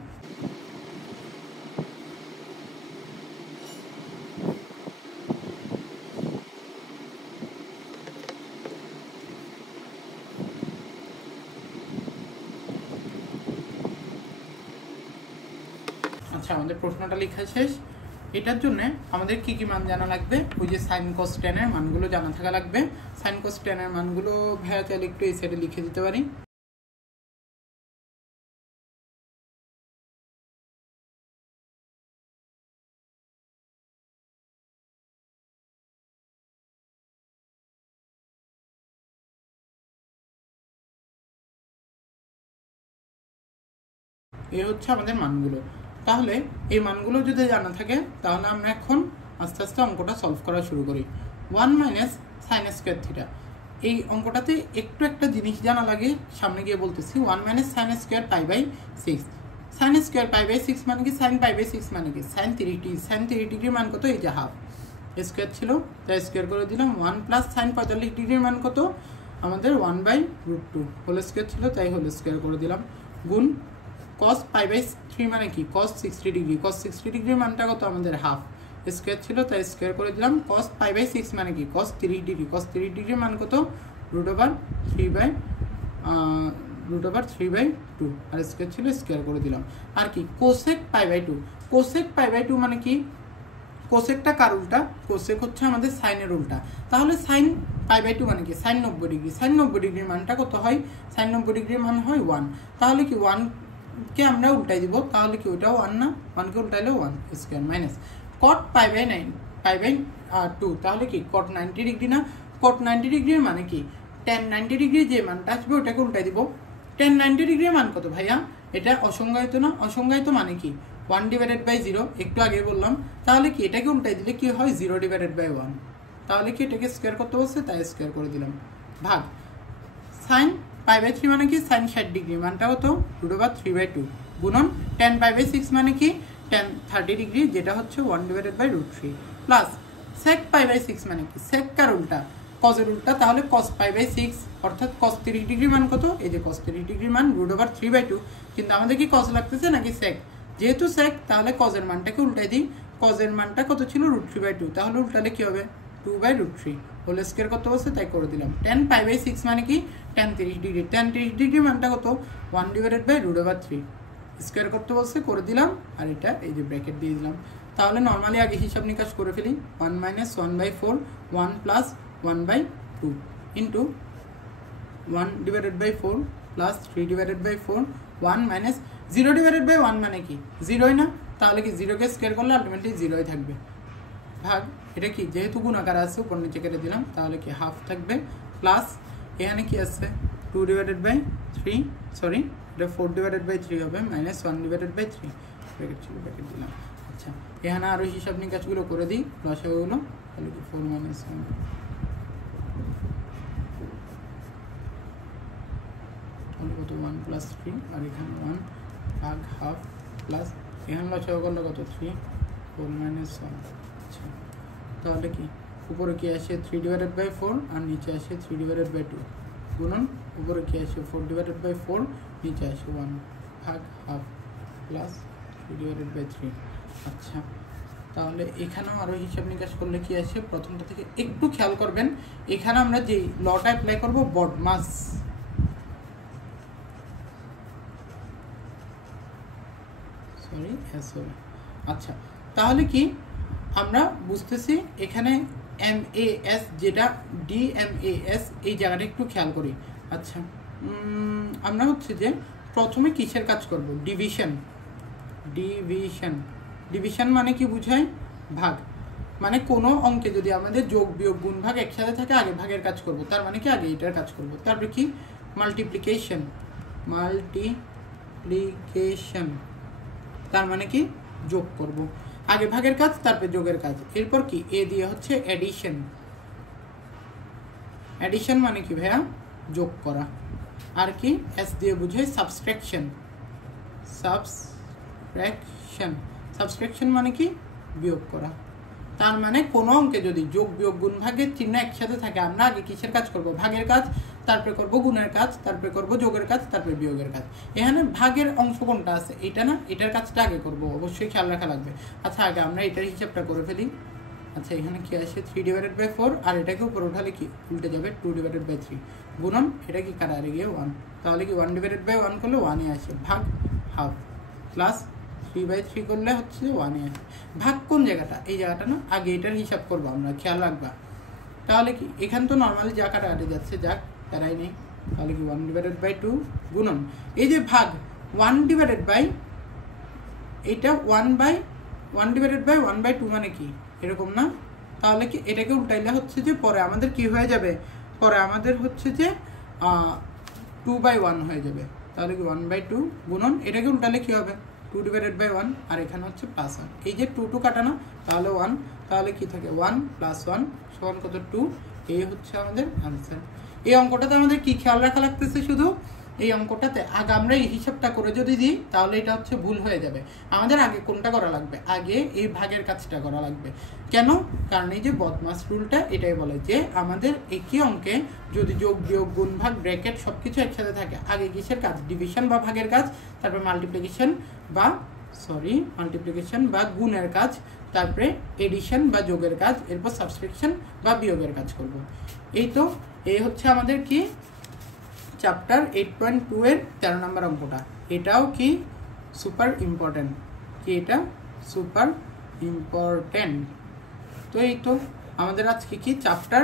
আচ্ছা, আমাদের প্রশ্নটা লেখা শেষ। এটার জন্য আমাদের কি কি মান জানা লাগবে, ওই যে sin cos tan এর মানগুলো জানা থাকা লাগবে। sin cos tan এর মানগুলো ভাইয়া চাইলে একটু এই সাইডে লিখে দিতে পারি। এই হচ্ছে আমাদের মানগুলো। তাহলে এই মানগুলো যদি জানা থাকে, তাহলে আমরা এখন আস্তে আস্তে অঙ্কটা সলভ করা শুরু করি। 1 - sin স্কয়ার থিটা, এই অঙ্কটাতে একটু একটা জিনিস জানা লাগে, সামনে গিয়ে বলতেছি। 1 - sin স্কয়ার π/6, sin স্কয়ার π/6 মানে কি, sin π/6 মানে কি sin 3t, sin 3 ডিগ্রির মান কত, এই যে হাফ স্কয়ার ছিল তাই স্কয়ার করে দিলাম। 1 + sin 45 ডিগ্রির মান কত, আমাদের 1/√2 হোল স্কোয়ার ছিল, তাই হোল স্কোয়ার করে দিলাম, গুণ cos π/3 মানে কি cos 60 ডিগ্রি, cos 60 ডিগ্রির মানটা কত আমাদের হাফ, স্কোয়ার ছিল তাই স্কোয়ার করে দিলাম, cos π/6 মানে কি cos 30 ডিগ্রি, cos 30 ডিগ্রির মান কত √3/2 আর স্কোয়ার ছিল স্কোয়ার করে দিলাম। আর কি cosec π/2, cosec π/2 মানে কি, কোসেকটা কার উল্টা, কোসেক হচ্ছে আমাদের সাইনের উল্টা, তাহলে সাইন π/2 মানে কি সাইন 90 ডিগ্রি, সাইন 90 ডিগ্রির মানটা কত হয়, সাইন 90 ডিগ্রির মান হয় 1, তাহলে কি 1কে আমরা উল্টাই দিব, তাহলে কি ওইটাও 1 না, 1কে উল্টাইলে 1 স্কোয়ার মাইনাস cot π/2, তাহলে কি cot 90 ডিগ্রি না, cot 90 ডিগ্রির মানে কি tan 90 ডিগ্রি যে মানটা আসবে ওটাকে উল্টাই দিব, tan 90 ডিগ্রির মান কত ভাইয়া, এটা অসংজ্ঞায়িত না, অসংজ্ঞায়িত মানে কি 1/0, একটু আগে বললাম, তাহলে কি এটাকে উল্টাই দিলে কি হয় 0/1, তাহলে কি এটাকে স্কোয়ার করতে বলছে তাই স্কোয়ার করে দিলাম, ভাগ সাইন π/3 মানে কি সাইন 60 ডিগ্রি মানটা হতো √3/2 গুণন tan π/6 মানে কি tan 30 ডিগ্রি যেটা হচ্ছে 1/√3 প্লাস sec π/6 মানে কি sec কার উল্টা, cos এর উল্টা, তাহলে cos π/6 অর্থাৎ cos 30 ডিগ্রি মান কত, এই যে cos 30 ডিগ্রি মান √3/2, কিন্তু আমাদের কি cos লাগতেছে নাকি sec, যেহেতু sec তাহলে cos এর মানটাকে উল্টাই দিই, cos এর মানটা কত ছিল √3/2, তাহলে উল্টালে কি হবে 2/√3 হোল স্কয়ার করতে বলছে তাই করে দিলাম, tan π/6 মানে কি tan 30 ডিগ্রি, tan 30 ডিগ্রি মানটা কত 1/√3 স্কয়ার করতে বলছে করে দিলাম, আর এটা এই যে ব্র্যাকেট দিয়ে দিলাম। তাহলে নরমালি আগে হিসাব নিকাশ করে ফেলি, 1 - 1/4 1 + 1/2 ইনটু 1/4 + 3/4 1 - 0/1 মানে কি 0ই না, তাহলে কি 0কে স্কয়ার করলে আলটিমেটলি 0ই থাকবে, ভাগ এটা কি যেহেতু গুণাকার আছে উপর নিচে কেটে দিলাম, তাহলে কি হাফ থাকবে, প্লাস এখানে কি আছে 2/3 সরি এটা 4/3 হবে মাইনাস 1/3 ব্র্যাকেট ছিল ব্র্যাকেট দিলাম। আচ্ছা এখানে আরো হিসাব নিকাশগুলো করে দিই, লসাগুলো, তাহলে কি 4 - 1 তাহলে কত 1 + 3 আর এখানে 1 ভাগ হাফ প্লাস এখানে লসাগু করলে কত 3 4 - 1। আচ্ছা তাহলে কি উপরে কি আসে 3/4 আর নিচে আসে 3/2 গুণন উপরে কি আসে 4/4 নিচে আসে 1 ভাগ হাফ প্লাস 3/3। আচ্ছা তাহলে এখানেও আরও হিসাব নিকাশ করলে কি আসে, প্রথমটা থেকে একটু খেয়াল করবেন, এখানে আমরা যেই লটা অ্যাপ্লাই করবো বডমাস, আচ্ছা তাহলে কি আমরা বুঝতেছি এখানে MAS যেটা DMAS এই জায়গাটা একটু খেয়াল করি। আচ্ছা আমরা হচ্ছে যে প্রথমে কিসের কাজ করব, ডিভিশন, ডিভিশন মানে কি বুঝায় ভাগ, মানে কোনো অঙ্কে যদি আমাদের যোগ বিয়োগ গুণ ভাগ একসাথে থাকে আগে ভাগের কাজ করব, তার মানে কি আগে এটার কাজ করব। তারপরে কি মাল্টিপ্লিকেশন, তার মানে কি যোগ করব, আগে ভাগের কাজ তারপরে যোগের কাজ। এরপর কি এ দিয়ে হচ্ছে এডিশন মানে কি ভাইয়া যোগ করা, আর কি এস দিয়ে বুঝায় সাবস্ট্রাকশন মানে কি বিয়োগ করা। তার মানে কোনো অঙ্কে যদি যোগ বিয়োগ গুণ ভাগের চিহ্ন একসাথে থাকে আমরা আগে কিসের কাজ করব, ভাগের কাজ, তারপরে করব গুণের কাজ, তারপরে করব যোগের কাজ, তারপরে বিয়োগের কাজ। এখানে ভাগের অংশ কোনটা আছে, এটা না, এটার কাজটা আগে করব, অবশ্যই খেয়াল রাখা লাগবে। আচ্ছা আগে আমরা এটার হিসাবটা করে ফেলি। আচ্ছা এখানে কি আসে 3/4 আর এটাকে উপরে উঠালে কি উল্টে যাবে 2/3 গুণন এটা কি কাটা আরে গিয়ে 1, তাহলে কি 1/1 করলে 1 আসে, ভাগ হাফ প্লাস 3/3 করলে হচ্ছে 1 আসে। ভাগ কোন জায়গাটা, এই জায়গাটা না, আগে এটার হিসাব করবো আমরা, খেয়াল রাখবা। তাহলে কি এখানে তো নর্মালি যা কাটা কাটে যাচ্ছে, যাক তারাই নেই, তাহলে কি 1/2 গুণন এই যে ভাগ 1/, এটা 1/1/2 মানে কি এরকম না, তাহলে কি এটাকে উল্টাইলে হচ্ছে যে পরে আমাদের কি হয়ে যাবে, পরে আমাদের হচ্ছে যে 2/1 হয়ে যাবে, তাহলে কি 1/2 গুণন এটাকে উল্টালে কি হবে 2/1 আর এখানে হচ্ছে +1, এই যে 2 কাটানো তাহলে 1, তাহলে কি থাকে 1 + 1 সমান কত 2, এই হচ্ছে আমাদের আনসার। এই অঙ্কটাতে আমাদের কি খেয়াল রাখা লাগতেছে, শুধু এই অঙ্কটাতে আগে আমরা এই হিসাবটা করে যদি দিই তাহলে এটা হচ্ছে ভুল হয়ে যাবে। আমাদের আগে কোনটা করা লাগবে, আগে এই ভাগের কাজটা করা লাগবে। কেন? কারণ এই যে বদমাস রুলটা এটাই বলে যে আমাদের একই অঙ্কে যদি যোগ বিয়োগ গুণ ভাগ ব্র্যাকেট সবকিছু একসাথে থাকে, আগে কিসের কাজ, ডিভিশন বা ভাগের কাজ, তারপর মাল্টিপ্লিকেশন বা গুণের কাজ, তারপরে এডিশন বা যোগের কাজ, এরপর সাবট্রাকশন বা বিয়োগের কাজ করব। এই হচ্ছে আমাদের কি চ্যাপ্টার 8.2 এর 13 নম্বর অঙ্কটা। এটাও কি সুপার ইম্পর্টেন্ট, এটা সুপার ইম্পর্টেন্ট। তো আমাদের আজকে কি চ্যাপ্টার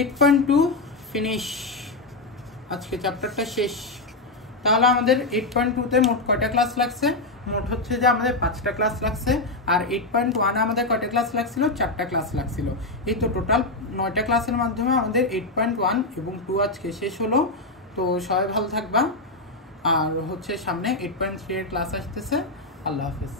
8.2 ফিনিশ, আজকে চ্যাপ্টারটা শেষ। তাহলে আমাদের 8.2 তে মোট কয়টা ক্লাস লাগছে, মোট হচ্ছে যে আমাদের 5টা ক্লাস লাগছে। আর 8.1 আমাদের কয়টা ক্লাস লাগছিল, 4টা ক্লাস লাগছিল। এই তো টোটাল 9টা ক্লাসের মাধ্যমে আমাদের 8.1 এবং 2 আজকে শেষ হলো। তো সবাই ভালো থাকবা। আর হচ্ছে সামনে 8.3 এর ক্লাস আসতেছে। আল্লাহ হাফেজ।